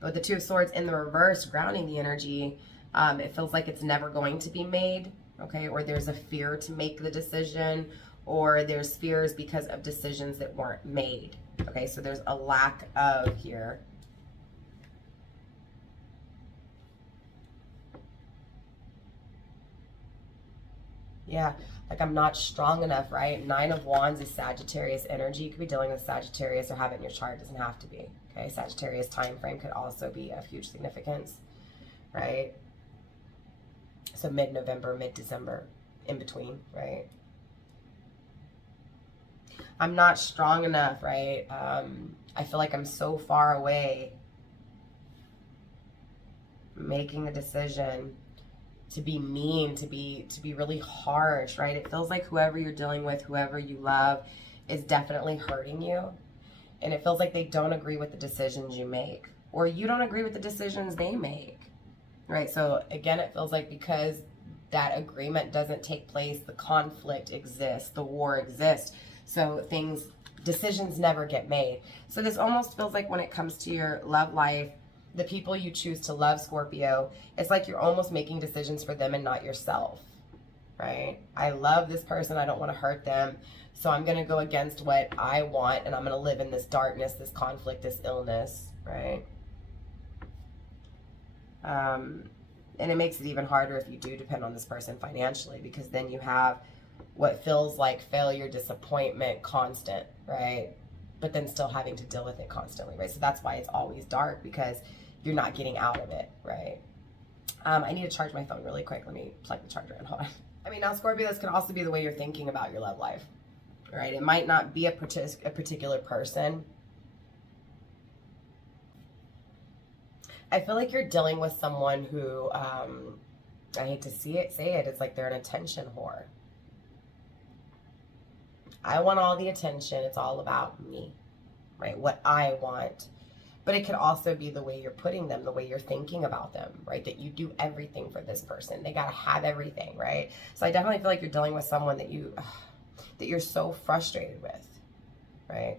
But with the Two of Swords in the reverse, grounding the energy, it feels like it's never going to be made, okay? Or there's a fear to make the decision, or there's fears because of decisions that weren't made, okay? So there's a lack of here. Yeah, like I'm not strong enough, right? Nine of Wands is Sagittarius energy. You could be dealing with Sagittarius or have it in your chart. It doesn't have to be, okay? Sagittarius time frame could also be of huge significance, right? So mid-November, mid-December, in between, right? I'm not strong enough, right? I feel like I'm so far away making the decision to be mean, to be really harsh, right? It feels like whoever you're dealing with, whoever you love, is definitely hurting you. And it feels like they don't agree with the decisions you make, or you don't agree with the decisions they make, right? So again, it feels like because that agreement doesn't take place, the conflict exists, the war exists. So decisions never get made. So this almost feels like when it comes to your love life, the people you choose to love, Scorpio, it's like you're almost making decisions for them and not yourself, right? I love this person. I don't want to hurt them. So I'm going to go against what I want, and I'm going to live in this darkness, this conflict, this illness, right? And it makes it even harder if you do depend on this person financially, because then you have what feels like failure, disappointment, constant, right? But then still having to deal with it constantly, right? So that's why it's always dark, because you're not getting out of it, right? I need to charge my phone really quick. Let me plug the charger in. Hold on. I mean, now Scorpio, this can also be the way you're thinking about your love life, right? It might not be a particular person. I feel like you're dealing with someone who, I hate to say it, it's like they're an attention whore. I want all the attention. It's all about me, right? What I want. But it could also be the way you're putting them, the way you're thinking about them, right? That you do everything for this person. They got to have everything, right? So I definitely feel like you're dealing with someone that you're so frustrated with, right?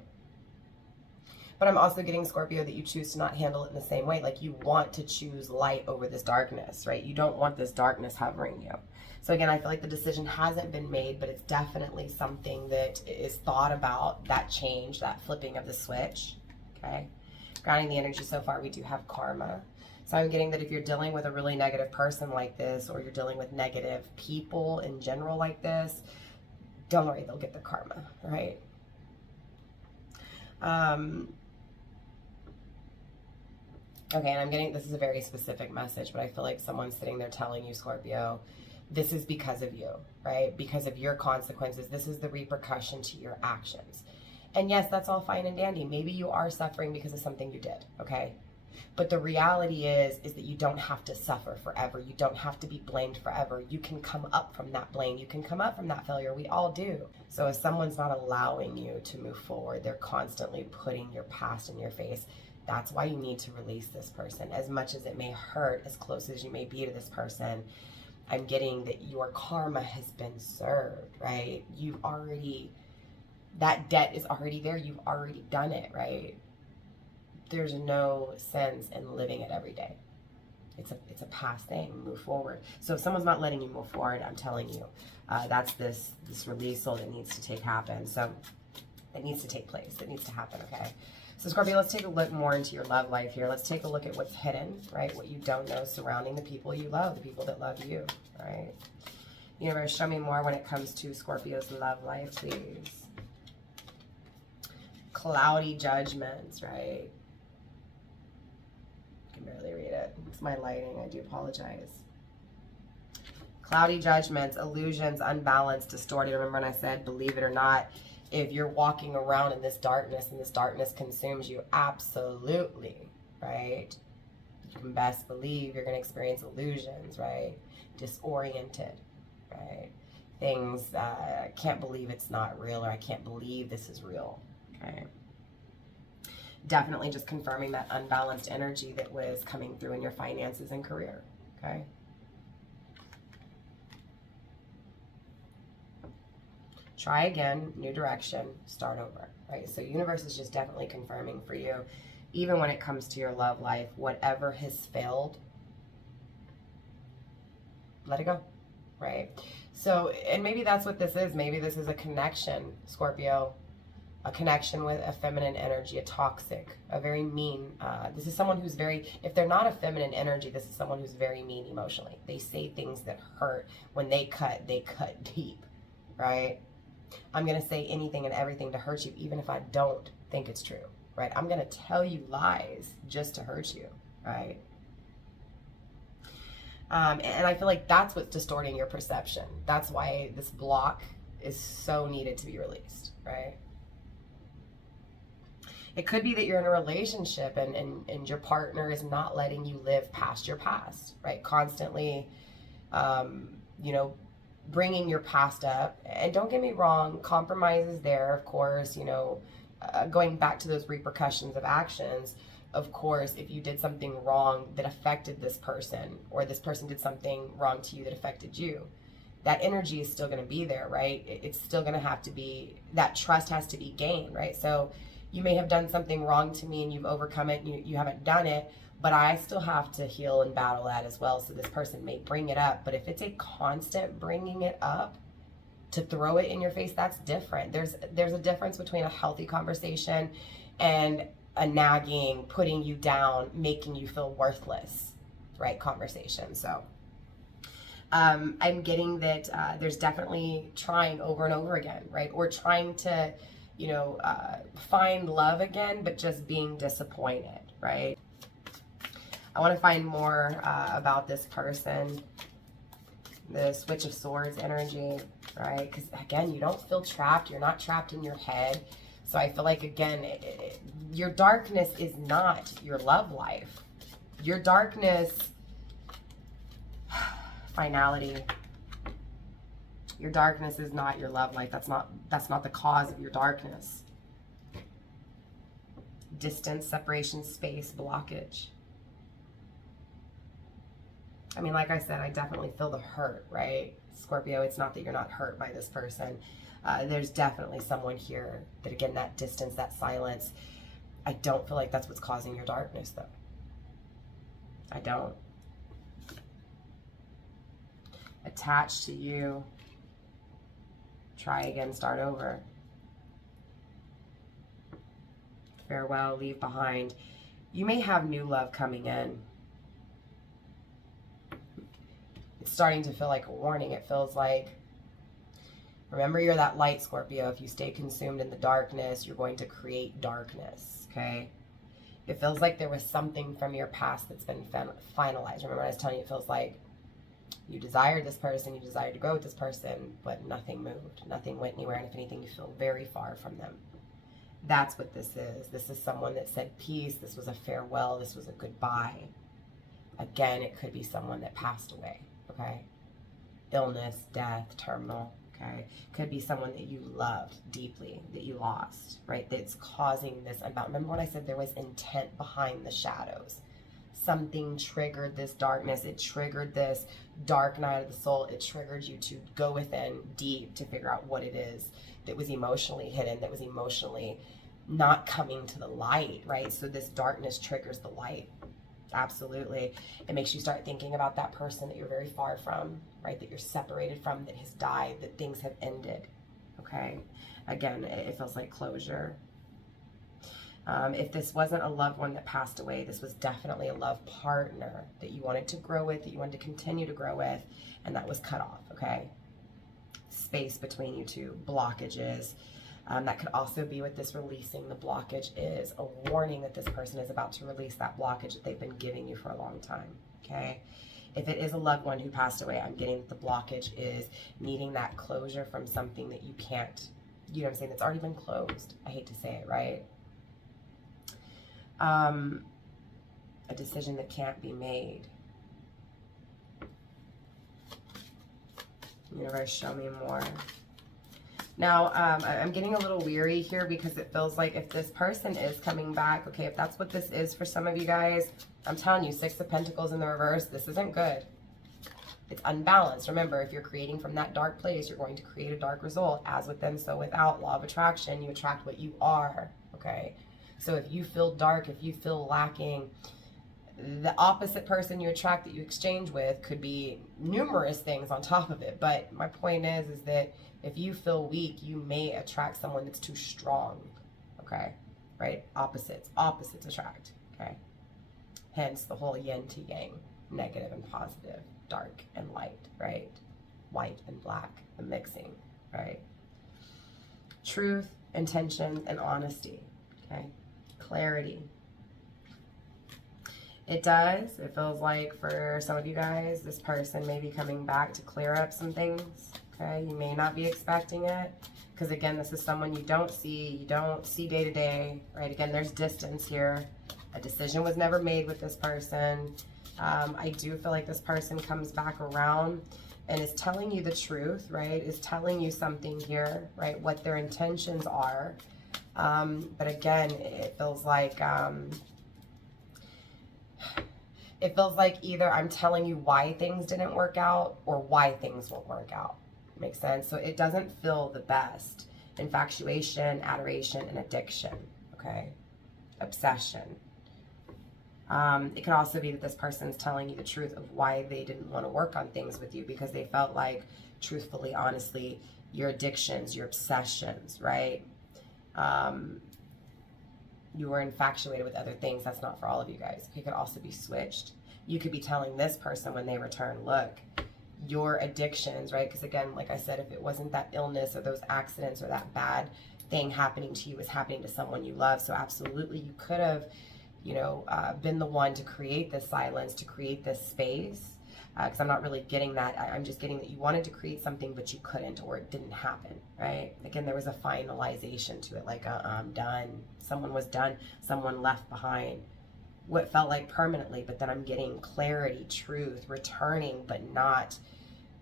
But I'm also getting, Scorpio, that you choose to not handle it in the same way. Like you want to choose light over this darkness, right? You don't want this darkness hovering you. So again, I feel like the decision hasn't been made, but it's definitely something that is thought about, that change, that flipping of the switch, okay? Grounding the energy so far, we do have karma. So I'm getting that if you're dealing with a really negative person like this, or you're dealing with negative people in general like this, don't worry, they'll get the karma, right? Okay, and I'm getting, this is a very specific message, but I feel like someone's sitting there telling you, Scorpio, this is because of you, right? Because of your consequences. This is the repercussion to your actions. And yes, that's all fine and dandy. Maybe you are suffering because of something you did, okay? But the reality is that you don't have to suffer forever. You don't have to be blamed forever. You can come up from that blame. You can come up from that failure. We all do. So if someone's not allowing you to move forward, they're constantly putting your past in your face. That's why you need to release this person. As much as it may hurt, as close as you may be to this person, I'm getting that your karma has been served, right? You've already, that debt is already there. You've already done it, right? There's no sense in living it every day. It's a past thing. Move forward. So if someone's not letting you move forward, I'm telling you, that's this release that needs to happen. So it needs to take place. It needs to happen, okay? So Scorpio, let's take a look more into your love life here. Let's take a look at what's hidden, right? What you don't know surrounding the people you love, the people that love you, right? Universe, show me more when it comes to Scorpio's love life, please. Cloudy judgments, right? I can barely read it. It's my lighting. I do apologize. Cloudy judgments, illusions, unbalanced, distorted. Remember when I said, believe it or not, if you're walking around in this darkness and this darkness consumes you, absolutely, right? You can best believe you're going to experience illusions, right? Disoriented, right? Things, I can't believe it's not real, or I can't believe this is real, okay? Definitely just confirming that unbalanced energy that was coming through in your finances and career, okay? Try again, new direction, start over, right? So universe is just definitely confirming for you, even when it comes to your love life, whatever has failed, let it go, right? So, and maybe that's what this is. Maybe this is a connection, Scorpio, a connection with a feminine energy, a toxic, a very mean. This is someone who's very, if they're not a feminine energy, this is someone who's very mean emotionally. They say things that hurt. When they cut deep, right? I'm going to say anything and everything to hurt you, even if I don't think it's true, right? I'm going to tell you lies just to hurt you, right? And I feel like that's what's distorting your perception. That's why this block is so needed to be released, right? It could be that you're in a relationship and your partner is not letting you live past your past, right? Constantly, you know, bringing your past up. And don't get me wrong, compromise is there, of course, you know, going back to those repercussions of actions. Of course, if you did something wrong that affected this person, or this person did something wrong to you that affected you, that energy is still going to be there, right? It's still going to have to be, that trust has to be gained, right? So you may have done something wrong to me and you've overcome it and you haven't done it, but I still have to heal and battle that as well. So this person may bring it up, but if it's a constant bringing it up to throw it in your face, that's different. There's a difference between a healthy conversation and a nagging, putting you down, making you feel worthless, right, conversation. So I'm getting that there's definitely trying over and over again, right? Or trying to, you know, find love again, but just being disappointed, right? I want to find more about this person, the Switch of Swords energy, right? Because again, you don't feel trapped. You're not trapped in your head. So I feel like, again, your darkness is not your love life. Your darkness, finality, your darkness is not your love life. That's not the cause of your darkness. Distance, separation, space, blockage. I mean, like I said, I definitely feel the hurt, right? Scorpio, it's not that you're not hurt by this person. There's definitely someone here that, again, that distance, that silence, I don't feel like that's what's causing your darkness, though. I don't. Attached to you. Try again, start over. Farewell, leave behind. You may have new love coming in. It's starting to feel like a warning. It feels like, remember, you're that light, Scorpio. If you stay consumed in the darkness, you're going to create darkness, okay? It feels like there was something from your past that's been finalized. Remember, I was telling you, it feels like you desired this person, you desired to grow with this person, but nothing moved. Nothing went anywhere, and if anything, you feel very far from them. That's what this is. This is someone that said peace. This was a farewell. This was a goodbye. Again, it could be someone that passed away, okay? Illness, death, terminal, okay? Could be someone that you loved deeply, that you lost, right? That's causing this unbound. Remember when I said there was intent behind the shadows? Something triggered this darkness. It triggered this dark night of the soul. It triggered you to go within deep to figure out what it is that was emotionally hidden, that was emotionally not coming to the light, right? So this darkness triggers the light. Absolutely. It makes you start thinking about that person that you're very far from, right? That you're separated from, that has died, that things have ended, okay? Again, it feels like closure. If this wasn't a loved one that passed away, this was definitely a love partner that you wanted to grow with, that you wanted to continue to grow with, and that was cut off, okay? Space between you two, blockages. That could also be what this releasing the blockage is, a warning that this person is about to release that blockage that they've been giving you for a long time, okay? If it is a loved one who passed away, I'm getting that the blockage is needing that closure from something that you can't, you know what I'm saying, that's already been closed. I hate to say it, right? a decision that can't be made. Universe, show me more. Now, I'm getting a little weary here because it feels like if this person is coming back, okay, if that's what this is for some of you guys, I'm telling you, Six of Pentacles in the reverse, this isn't good. It's unbalanced. Remember, if you're creating from that dark place, you're going to create a dark result. As within, so without. Law of attraction, you attract what you are, okay? So if you feel dark, if you feel lacking, the opposite person you attract that you exchange with could be numerous things on top of it. But my point is that if you feel weak, you may attract someone that's too strong, okay? Right? Opposites attract, okay? Hence the whole yin to yang, negative and positive, dark and light, right? White and black, the mixing, right? Truth, intention, and honesty, okay? Clarity. It does. It feels like for some of you guys, this person may be coming back to clear up some things, okay? You may not be expecting it because, again, this is someone you don't see day to day, right? Again, there's distance here. A decision was never made with this person. I do feel like this person comes back around and is telling you the truth, right? Is telling you something here, right? What their intentions are. But again, it feels like either I'm telling you why things didn't work out or why things won't work out. Makes sense? So it doesn't feel the best. Infatuation, adoration, and addiction, okay? Obsession. It could also be that this person's telling you the truth of why they didn't want to work on things with you because they felt like, truthfully, honestly, your addictions, your obsessions, right? You were infatuated with other things. That's not for all of you guys. It could also be switched. You could be telling this person when they return, look, your addictions, right? Because again, like I said, if it wasn't that illness or those accidents or that bad thing happening to you was happening to someone you love. So absolutely, you could have, been the one to create this silence, to create this space. Because I'm not really getting that. I'm just getting that you wanted to create something, but you couldn't, or it didn't happen, right? Again, there was a finalization to it, like, I'm done. Someone was done. Someone left behind what felt like permanently, but then I'm getting clarity, truth, returning, but not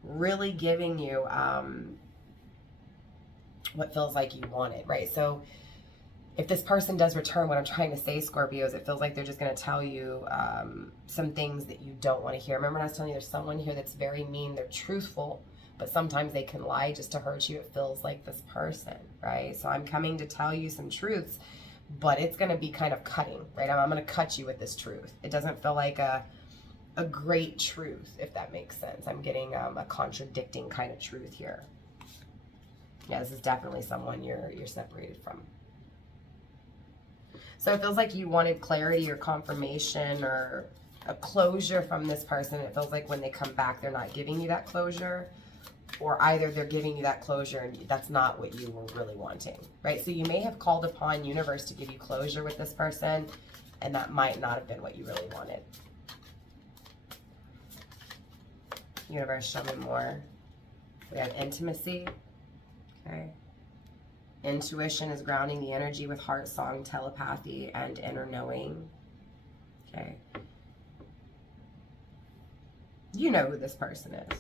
really giving you what feels like you wanted, right? So if this person does return, what I'm trying to say, Scorpios, it feels like they're just going to tell you some things that you don't want to hear. Remember, I was telling you there's someone here that's very mean. They're truthful, but sometimes they can lie just to hurt you. It feels like this person, right? So I'm coming to tell you some truths, but it's going to be kind of cutting, right? I'm going to cut you with this truth. It doesn't feel like a great truth, if that makes sense. I'm getting a contradicting kind of truth here. Yeah, this is definitely someone you're separated from. So it feels like you wanted clarity or confirmation or a closure from this person. It feels like when they come back, they're not giving you that closure, or either they're giving you that closure and that's not what you were really wanting, right? So you may have called upon universe to give you closure with this person, and that might not have been what you really wanted. Universe, show me more. We have intimacy, okay? Intuition is grounding the energy with heart song, telepathy, and inner knowing. Okay. You know who this person is.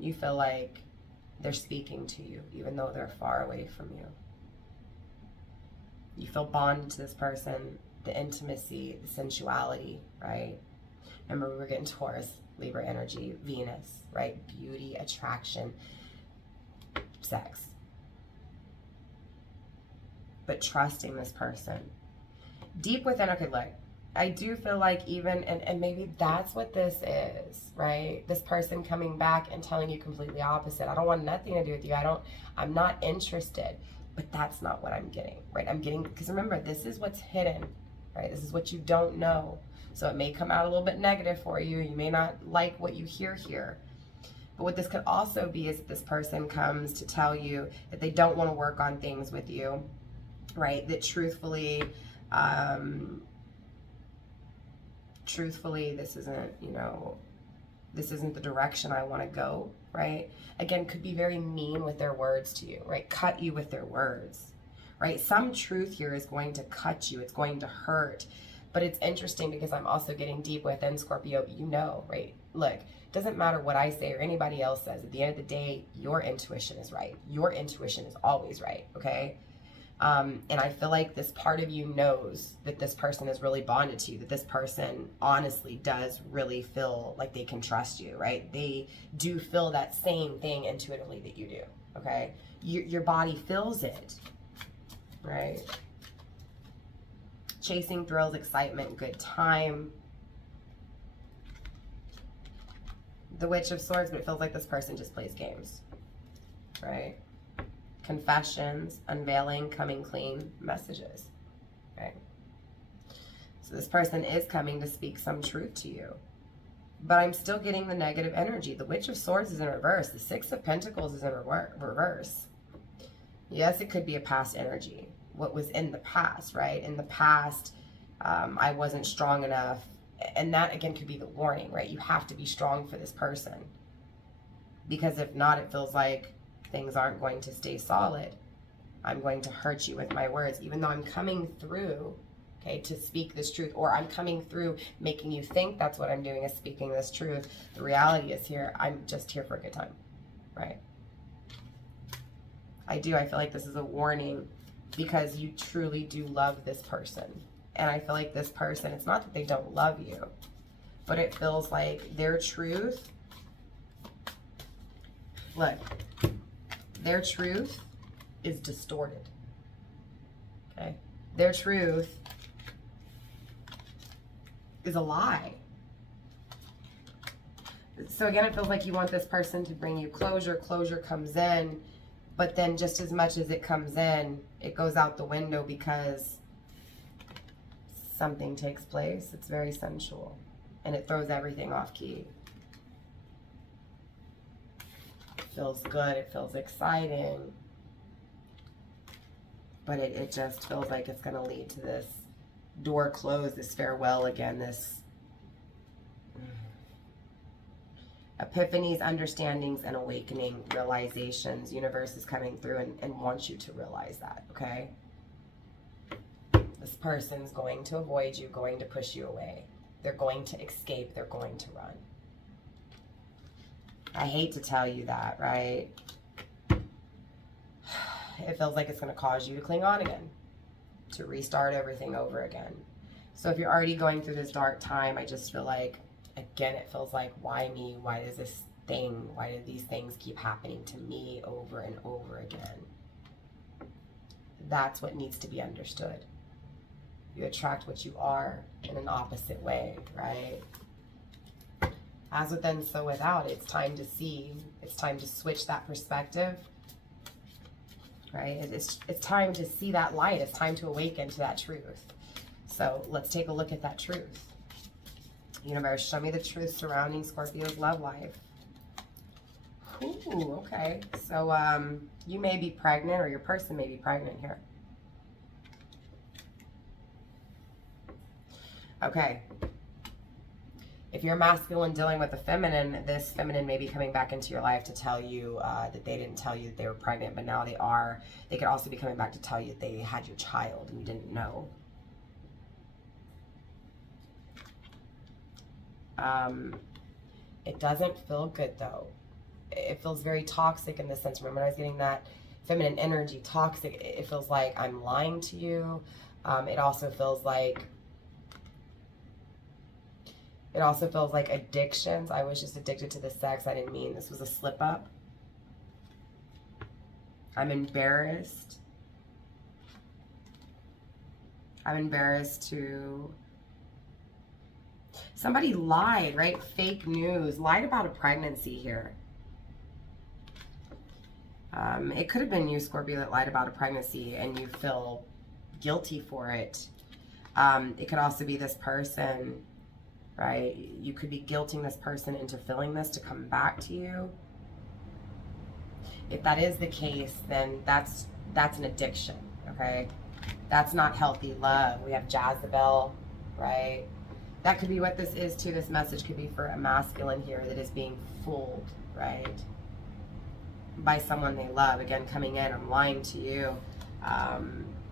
You feel like they're speaking to you, even though they're far away from you. You feel bonded to this person, the intimacy, the sensuality, right? Remember, we were getting Taurus, Libra energy, Venus, right? Beauty, attraction, sex. But trusting this person deep within. Okay, look, I do feel like even, and maybe that's what this is, right? This person coming back and telling you completely opposite. I don't want nothing to do with you. I'm not interested, but that's not what I'm getting, right? I'm getting, because remember, this is what's hidden, right? This is what you don't know. So it may come out a little bit negative for you. You may not like what you hear here. But what this could also be is that this person comes to tell you that they don't want to work on things with you, right? That truthfully, this isn't, this isn't the direction I want to go, right? Again, could be very mean with their words to you, right? Cut you with their words, right? Some truth here is going to cut you. It's going to hurt. But it's interesting because I'm also getting deep within Scorpio, you know, right? Look, it doesn't matter what I say or anybody else says. At the end of the day, your intuition is right. Your intuition is always right, okay? And I feel like this part of you knows that this person is really bonded to you, that this person honestly does really feel like they can trust you, right? They do feel that same thing intuitively that you do, okay? Your body feels it, right? Chasing thrills, excitement, good time. The Witch of Swords, but it feels like this person just plays games, right? Confessions, unveiling, coming clean, messages, right? So this person is coming to speak some truth to you. But I'm still getting the negative energy. The Witch of Swords is in reverse. The Six of Pentacles is in reverse. Yes, it could be a past energy. What was in the past, right? In the past, I wasn't strong enough. And that, again, could be the warning, right? You have to be strong for this person. Because if not, it feels like things aren't going to stay solid. I'm going to hurt you with my words, even though I'm coming through, okay, to speak this truth, or I'm coming through making you think that's what I'm doing, is speaking this truth. The reality is here, I'm just here for a good time, right? I feel like this is a warning because you truly do love this person. And I feel like this person, it's not that they don't love you, but it feels like their truth, look, their truth is distorted, okay? Their truth is a lie. So again, it feels like you want this person to bring you closure. Closure comes in, but then just as much as it comes in, it goes out the window because something takes place. It's very sensual, and it throws everything off key. Feels good, it feels exciting, but it just feels like it's going to lead to this door closed, this farewell again, this epiphanies, understandings, and awakening, realizations. Universe is coming through and wants you to realize that, okay? This person's going to avoid you, going to push you away. They're going to escape, they're going to run. I hate to tell you that, right? It feels like it's going to cause you to cling on again, to restart everything over again. So if you're already going through this dark time, I just feel like, again, it feels like, why me? Why does this thing, why do these things keep happening to me over and over again? That's what needs to be understood. You attract what you are in an opposite way, right? As within, so without. It's time to see. It's time to switch that perspective, right? It's time to see that light. It's time to awaken to that truth. So let's take a look at that truth. Universe, show me the truth surrounding Scorpio's love life. Ooh, okay. So you may be pregnant, or your person may be pregnant here. Okay. If you're masculine dealing with a feminine, this feminine may be coming back into your life to tell you that they didn't tell you that they were pregnant, but now they are. They could also be coming back to tell you that they had your child and you didn't know. It doesn't feel good though. It feels very toxic in the sense, remember I was getting that feminine energy, toxic. It feels like I'm lying to you. It also feels like addictions. I was just addicted to the sex. I didn't mean, this was a slip up. I'm embarrassed. I'm embarrassed to... Somebody lied, right? Fake news. Lied about a pregnancy here. It could have been you, Scorpio, that lied about a pregnancy and you feel guilty for it. It could also be this person, right? You could be guilting this person into feeling this to come back to you. If that is the case, then that's an addiction, okay? That's not healthy love. We have Jezebel, right? That could be what this is too. This message could be for a masculine here that is being fooled, right? By someone they love. Again, coming in, I'm lying to you.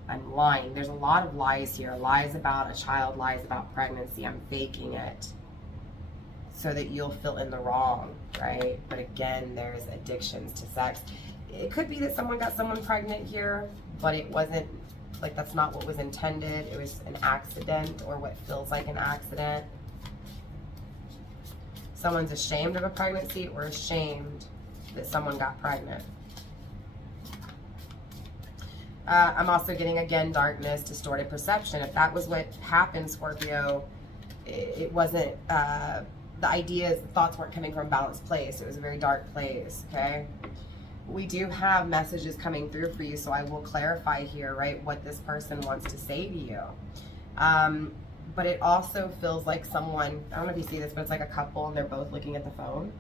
I'm lying. There's a lot of lies here. Lies about a child, lies about pregnancy. I'm faking it so that you'll feel in the wrong, right? But again, there's addictions to sex. It could be that someone got someone pregnant here, but it wasn't, like, that's not what was intended. It was an accident, or what feels like an accident. Someone's ashamed of a pregnancy or ashamed that someone got pregnant. I'm also getting, again, darkness, distorted perception. If that was what happened, Scorpio, it wasn't, the ideas, the thoughts weren't coming from a balanced place. It was a very dark place, okay? We do have messages coming through for you, so I will clarify here, right, what this person wants to say to you. But it also feels like someone, I don't know if you see this, but it's like a couple and they're both looking at the phone.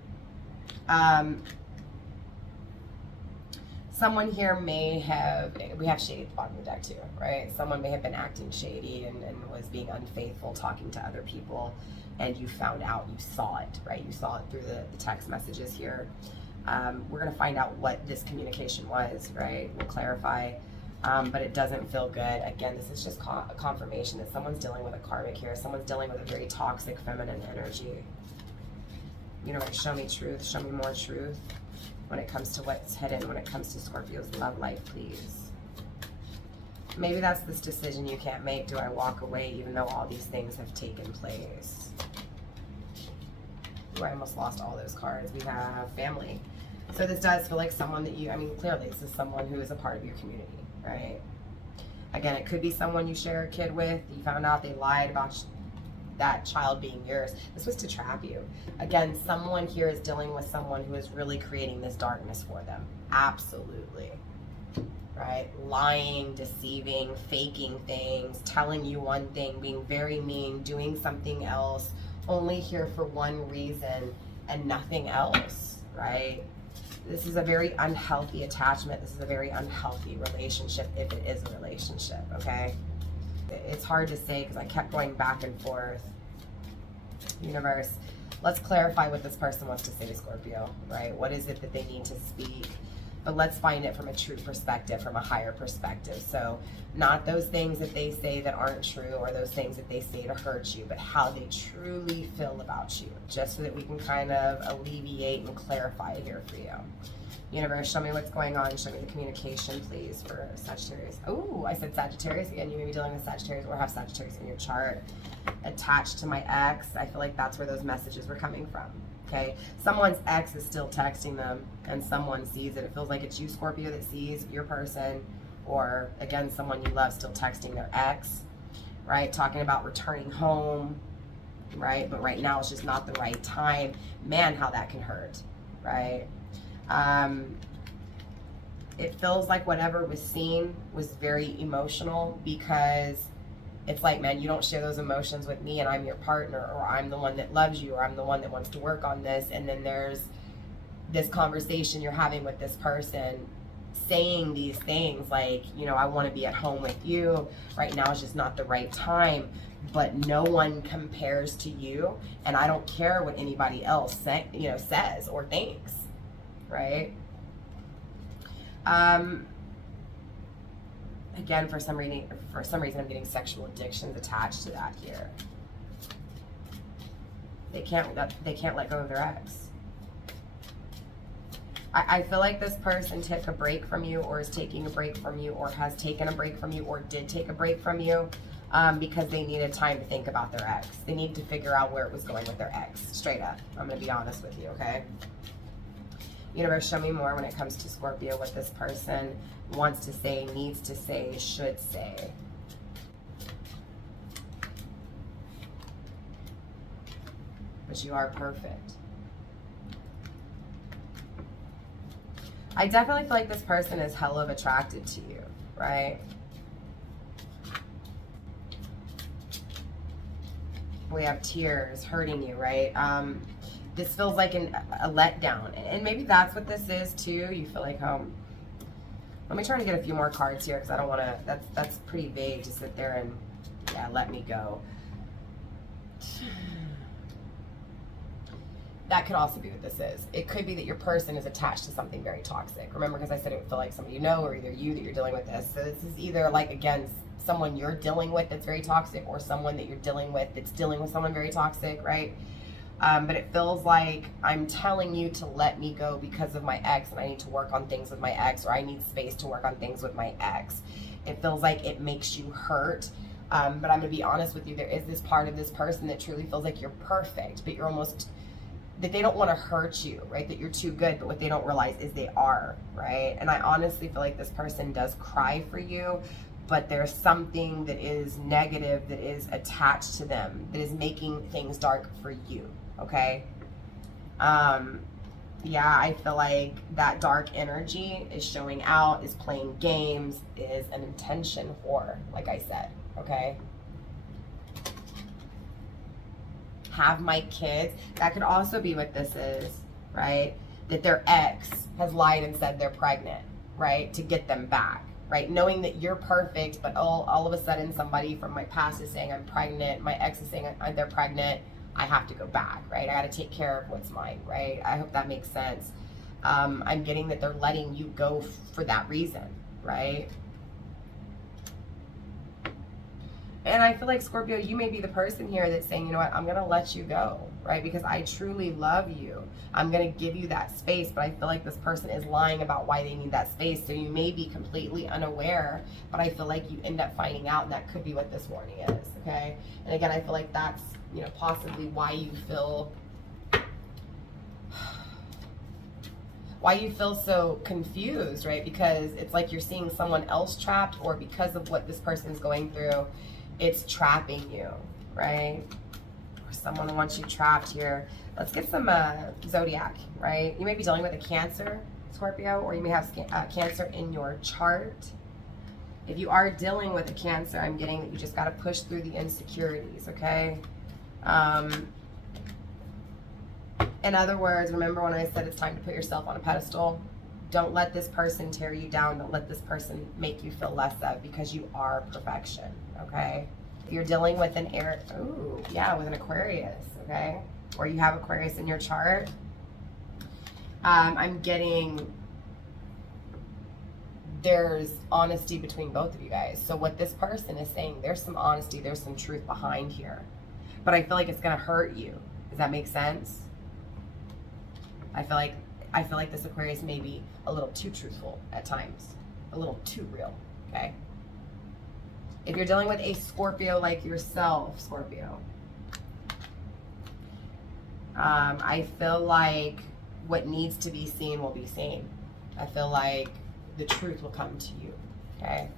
Someone here may have, we have shady at the bottom of the deck too, right? Someone may have been acting shady and was being unfaithful, talking to other people, and you found out, you saw it, right? You saw it through the text messages here. We're going to find out what this communication was, right? We'll clarify, but it doesn't feel good. Again, this is just a confirmation that someone's dealing with a karmic here. Someone's dealing with a very toxic feminine energy. You know, show me truth, show me more truth when it comes to what's hidden, when it comes to Scorpio's love life, please. Maybe that's this decision you can't make. Do I walk away even though all these things have taken place? Ooh, I almost lost all those cards. We have family. So this does feel like someone that you, I mean, clearly this is someone who is a part of your community, right? Again, it could be someone you share a kid with. You found out they lied about that child being yours. This was to trap you. Again, someone here is dealing with someone who is really creating this darkness for them. Absolutely. Right? Lying, deceiving, faking things, telling you one thing, being very mean, doing something else, only here for one reason and nothing else, right? This is a very unhealthy attachment. This is a very unhealthy relationship, if it is a relationship, okay? It's hard to say because I kept going back and forth. Universe, let's clarify what this person wants to say to Scorpio, right? What is it that they need to speak? But let's find it from a true perspective, from a higher perspective. So not those things that they say that aren't true, or those things that they say to hurt you, but how they truly feel about you, just so that we can kind of alleviate and clarify here for you. Universe, show me what's going on. Show me the communication, please, for Sagittarius. Oh, I said Sagittarius again. You may be dealing with Sagittarius or have Sagittarius in your chart. Attached to my ex. I feel like that's where those messages were coming from. Okay, someone's ex is still texting them, and someone sees it. It feels like it's you, Scorpio, that sees your person, or again, someone you love still texting their ex, right? Talking about returning home, right? But right now it's just not the right time. Man, how that can hurt, right? It feels like whatever was seen was very emotional, because it's like, man, you don't share those emotions with me, and I'm your partner, or I'm the one that loves you, or I'm the one that wants to work on this. And then there's this conversation you're having with this person saying these things like, you know, I want to be at home with you. Right now is just not the right time, but no one compares to you, and I don't care what anybody else says or thinks, right? Again, for some reason, I'm getting sexual addictions attached to that here. They can't let go of their ex. I feel like this person took a break from you, or is taking a break from you, or has taken a break from you, or did take a break from you, because they needed time to think about their ex. They needed to figure out where it was going with their ex. Straight up. I'm going to be honest with you, okay? Universe, show me more when it comes to Scorpio, what this person wants to say, needs to say, should say. But you are perfect. I definitely feel like this person is hell of attracted to you, right? We have tears, hurting you, right? This feels like a letdown, and maybe that's what this is too. You feel like home. Let me try to get a few more cards here, because I don't want to. That's pretty vague to sit there and, yeah, let me go. That could also be what this is. It could be that your person is attached to something very toxic. Remember, because I said it would feel like somebody you know, or either you that you're dealing with this. So this is either like, again, someone you're dealing with that's very toxic, or someone that you're dealing with that's dealing with someone very toxic, right? But it feels like I'm telling you to let me go because of my ex, and I need to work on things with my ex, or I need space to work on things with my ex. It feels like it makes you hurt. But I'm going to be honest with you. There is this part of this person that truly feels like you're perfect, but you're almost, that they don't want to hurt you, right? That you're too good, but what they don't realize is they are, right? And I honestly feel like this person does cry for you, but there's something that is negative that is attached to them that is making things dark for you, okay? Yeah, I feel like that dark energy is showing out, is playing games, is an intention whore, like I said, okay? Have my kids. That could also be what this is, right? That their ex has lied and said they're pregnant, right? To get them back, right? Knowing that you're perfect, but all of a sudden somebody from my past is saying I'm pregnant, my ex is saying they're pregnant, I have to go back, right? I got to take care of what's mine, right? I hope that makes sense. I'm getting that they're letting you go for that reason, right? And I feel like, Scorpio, you may be the person here that's saying, you know what, I'm going to let you go, right? Because I truly love you. I'm going to give you that space, but I feel like this person is lying about why they need that space. So you may be completely unaware, but I feel like you end up finding out, and that could be what this warning is, okay? And again, I feel like that's, you know, possibly why you feel so confused, right? Because it's like you're seeing someone else trapped, or because of what this person's going through, it's trapping you, right? Or someone wants you trapped here. Let's get some zodiac, right? You may be dealing with a Cancer, Scorpio, or you may have Cancer in your chart. If you are dealing with a Cancer, I'm getting that you just got to push through the insecurities, okay? In other words, remember when I said it's time to put yourself on a pedestal? Don't let this person tear you down. Don't let this person make you feel less of, because you are perfection, okay? If you're dealing with an with an Aquarius, okay? Or you have Aquarius in your chart, I'm getting there's honesty between both of you guys. So what this person is saying, there's some honesty, there's some truth behind here. But I feel like it's gonna hurt you. Does that make sense? I feel like this Aquarius may be a little too truthful at times, a little too real, okay? If you're dealing with a Scorpio like yourself, Scorpio, I feel like what needs to be seen will be seen. I feel like the truth will come to you, okay?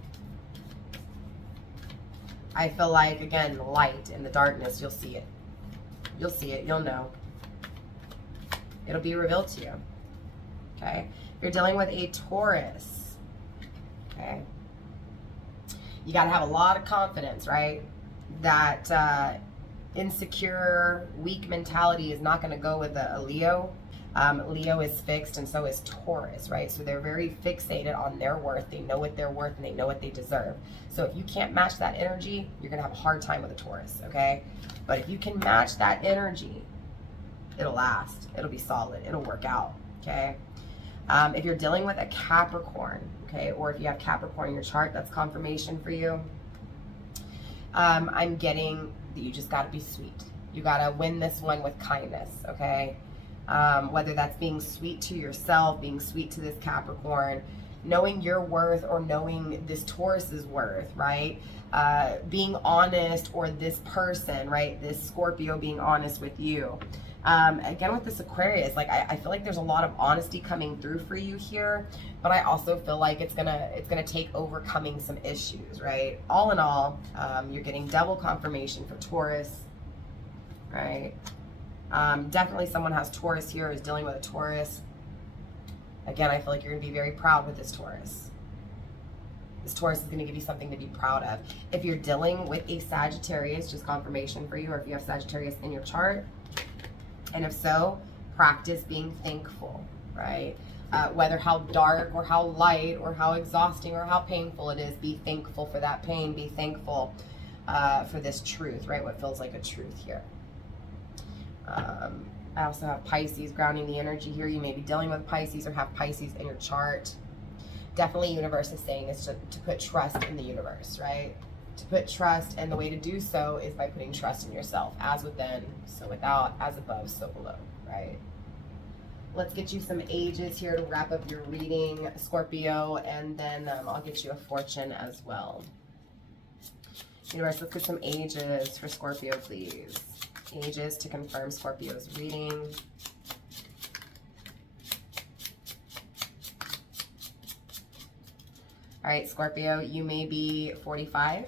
I feel like, again, the light in the darkness, you'll see it. You'll see it, you'll know. It'll be revealed to you, okay? If you're dealing with a Taurus, okay? You gotta have a lot of confidence, right? That insecure, weak mentality is not gonna go with a Leo. Leo is fixed, and so is Taurus, right? So they're very fixated on their worth. They know what they're worth, and they know what they deserve. So if you can't match that energy, you're gonna have a hard time with a Taurus, okay? But if you can match that energy, it'll last. It'll be solid. It'll work out, okay? If you're dealing with a Capricorn, okay, or if you have Capricorn in your chart, that's confirmation for you. I'm getting that you just gotta be sweet. You gotta win this one with kindness, okay? Whether that's being sweet to yourself, being sweet to this Capricorn, knowing your worth, or knowing this Taurus's worth, right? Being honest, or this person, right? This Scorpio being honest with you. Again, with this Aquarius, like I feel like there's a lot of honesty coming through for you here, but I also feel like it's gonna take overcoming some issues, right? All in all, you're getting double confirmation for Taurus, right? Definitely someone has Taurus here, is dealing with a Taurus. Again, I feel like you're gonna be very proud with this Taurus. This Taurus is gonna give you something to be proud of. If you're dealing with a Sagittarius, just confirmation for you, or if you have Sagittarius in your chart, and if so, practice being thankful, right? Whether how dark or how light or how exhausting or how painful it is, be thankful for that pain. Be thankful for this truth, right? What feels like a truth here. I also have Pisces grounding the energy here. You may be dealing with Pisces or have Pisces in your chart. Definitely universe is saying is to put trust in the universe, right? To put trust, and the way to do so is by putting trust in yourself. As within, so without, as above, so below, right? Let's get you some ages here to wrap up your reading, Scorpio, and then I'll get you a fortune as well. Universe, let's get some ages for Scorpio, please. Ages to confirm Scorpio's reading. All right, Scorpio, you may be 45,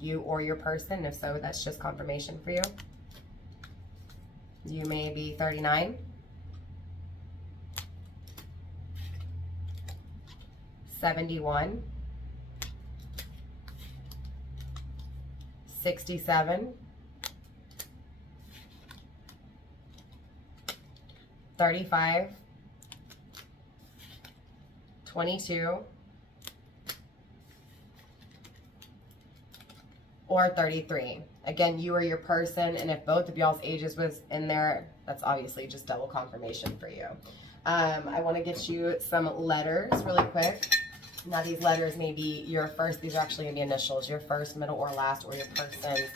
you or your person. If so, that's just confirmation for you. You may be 39. 71. 67. 35. 22. Or 33. Again, you or your person, and if both of y'all's ages was in there, that's obviously just double confirmation for you. I want to get you some letters really quick. Now these letters may be your first, these are actually going to be initials, your first, middle, or last, or your person's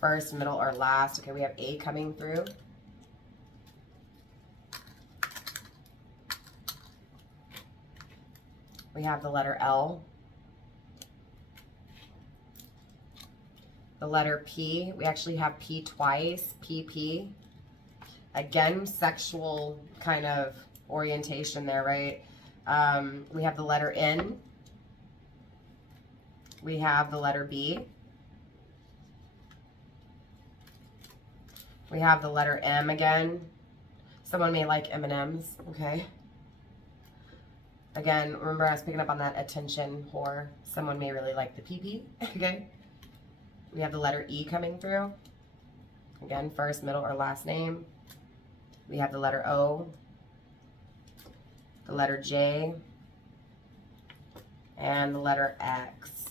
first, middle, or last. Okay, we have A coming through. We have the letter L. The letter P, we actually have P twice, PP. Again, sexual kind of orientation there, right? We have the letter N. We have the letter B. We have the letter M again. Someone may like M&Ms, okay? Again, remember I was picking up on that attention whore. Someone may really like the PP, okay? We have the letter E coming through. Again, first, middle, or last name. We have the letter O, the letter J, and the letter X.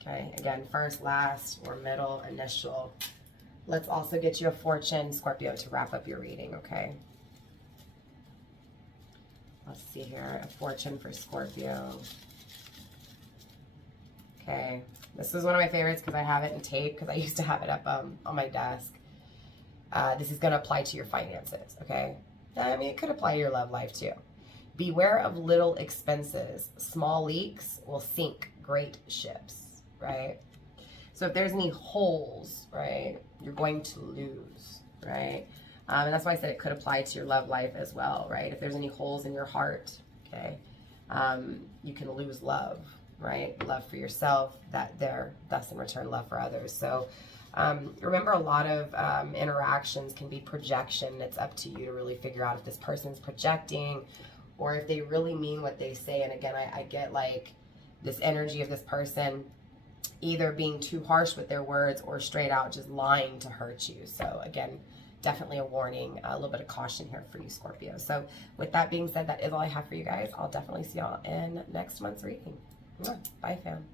Okay, again, first, last, or middle, initial. Let's also get you a fortune, Scorpio, to wrap up your reading, okay? Let's see here, a fortune for Scorpio. Okay, this is one of my favorites because I have it in tape because I used to have it up on my desk. This is going to apply to your finances, okay? I mean, it could apply to your love life too. Beware of little expenses. Small leaks will sink great ships, right? So if there's any holes, right, you're going to lose, right? And that's why I said it could apply to your love life as well, right? If there's any holes in your heart, okay, you can lose love, right? Love for yourself, thus in return, love for others. So remember, a lot of interactions can be projection. It's up to you to really figure out if this person's projecting or if they really mean what they say. And again, I get like this energy of this person either being too harsh with their words or straight out just lying to hurt you. So again, definitely a warning, a little bit of caution here for you, Scorpio. So with that being said, that is all I have for you guys. I'll definitely see y'all in next month's reading. Bye, fam.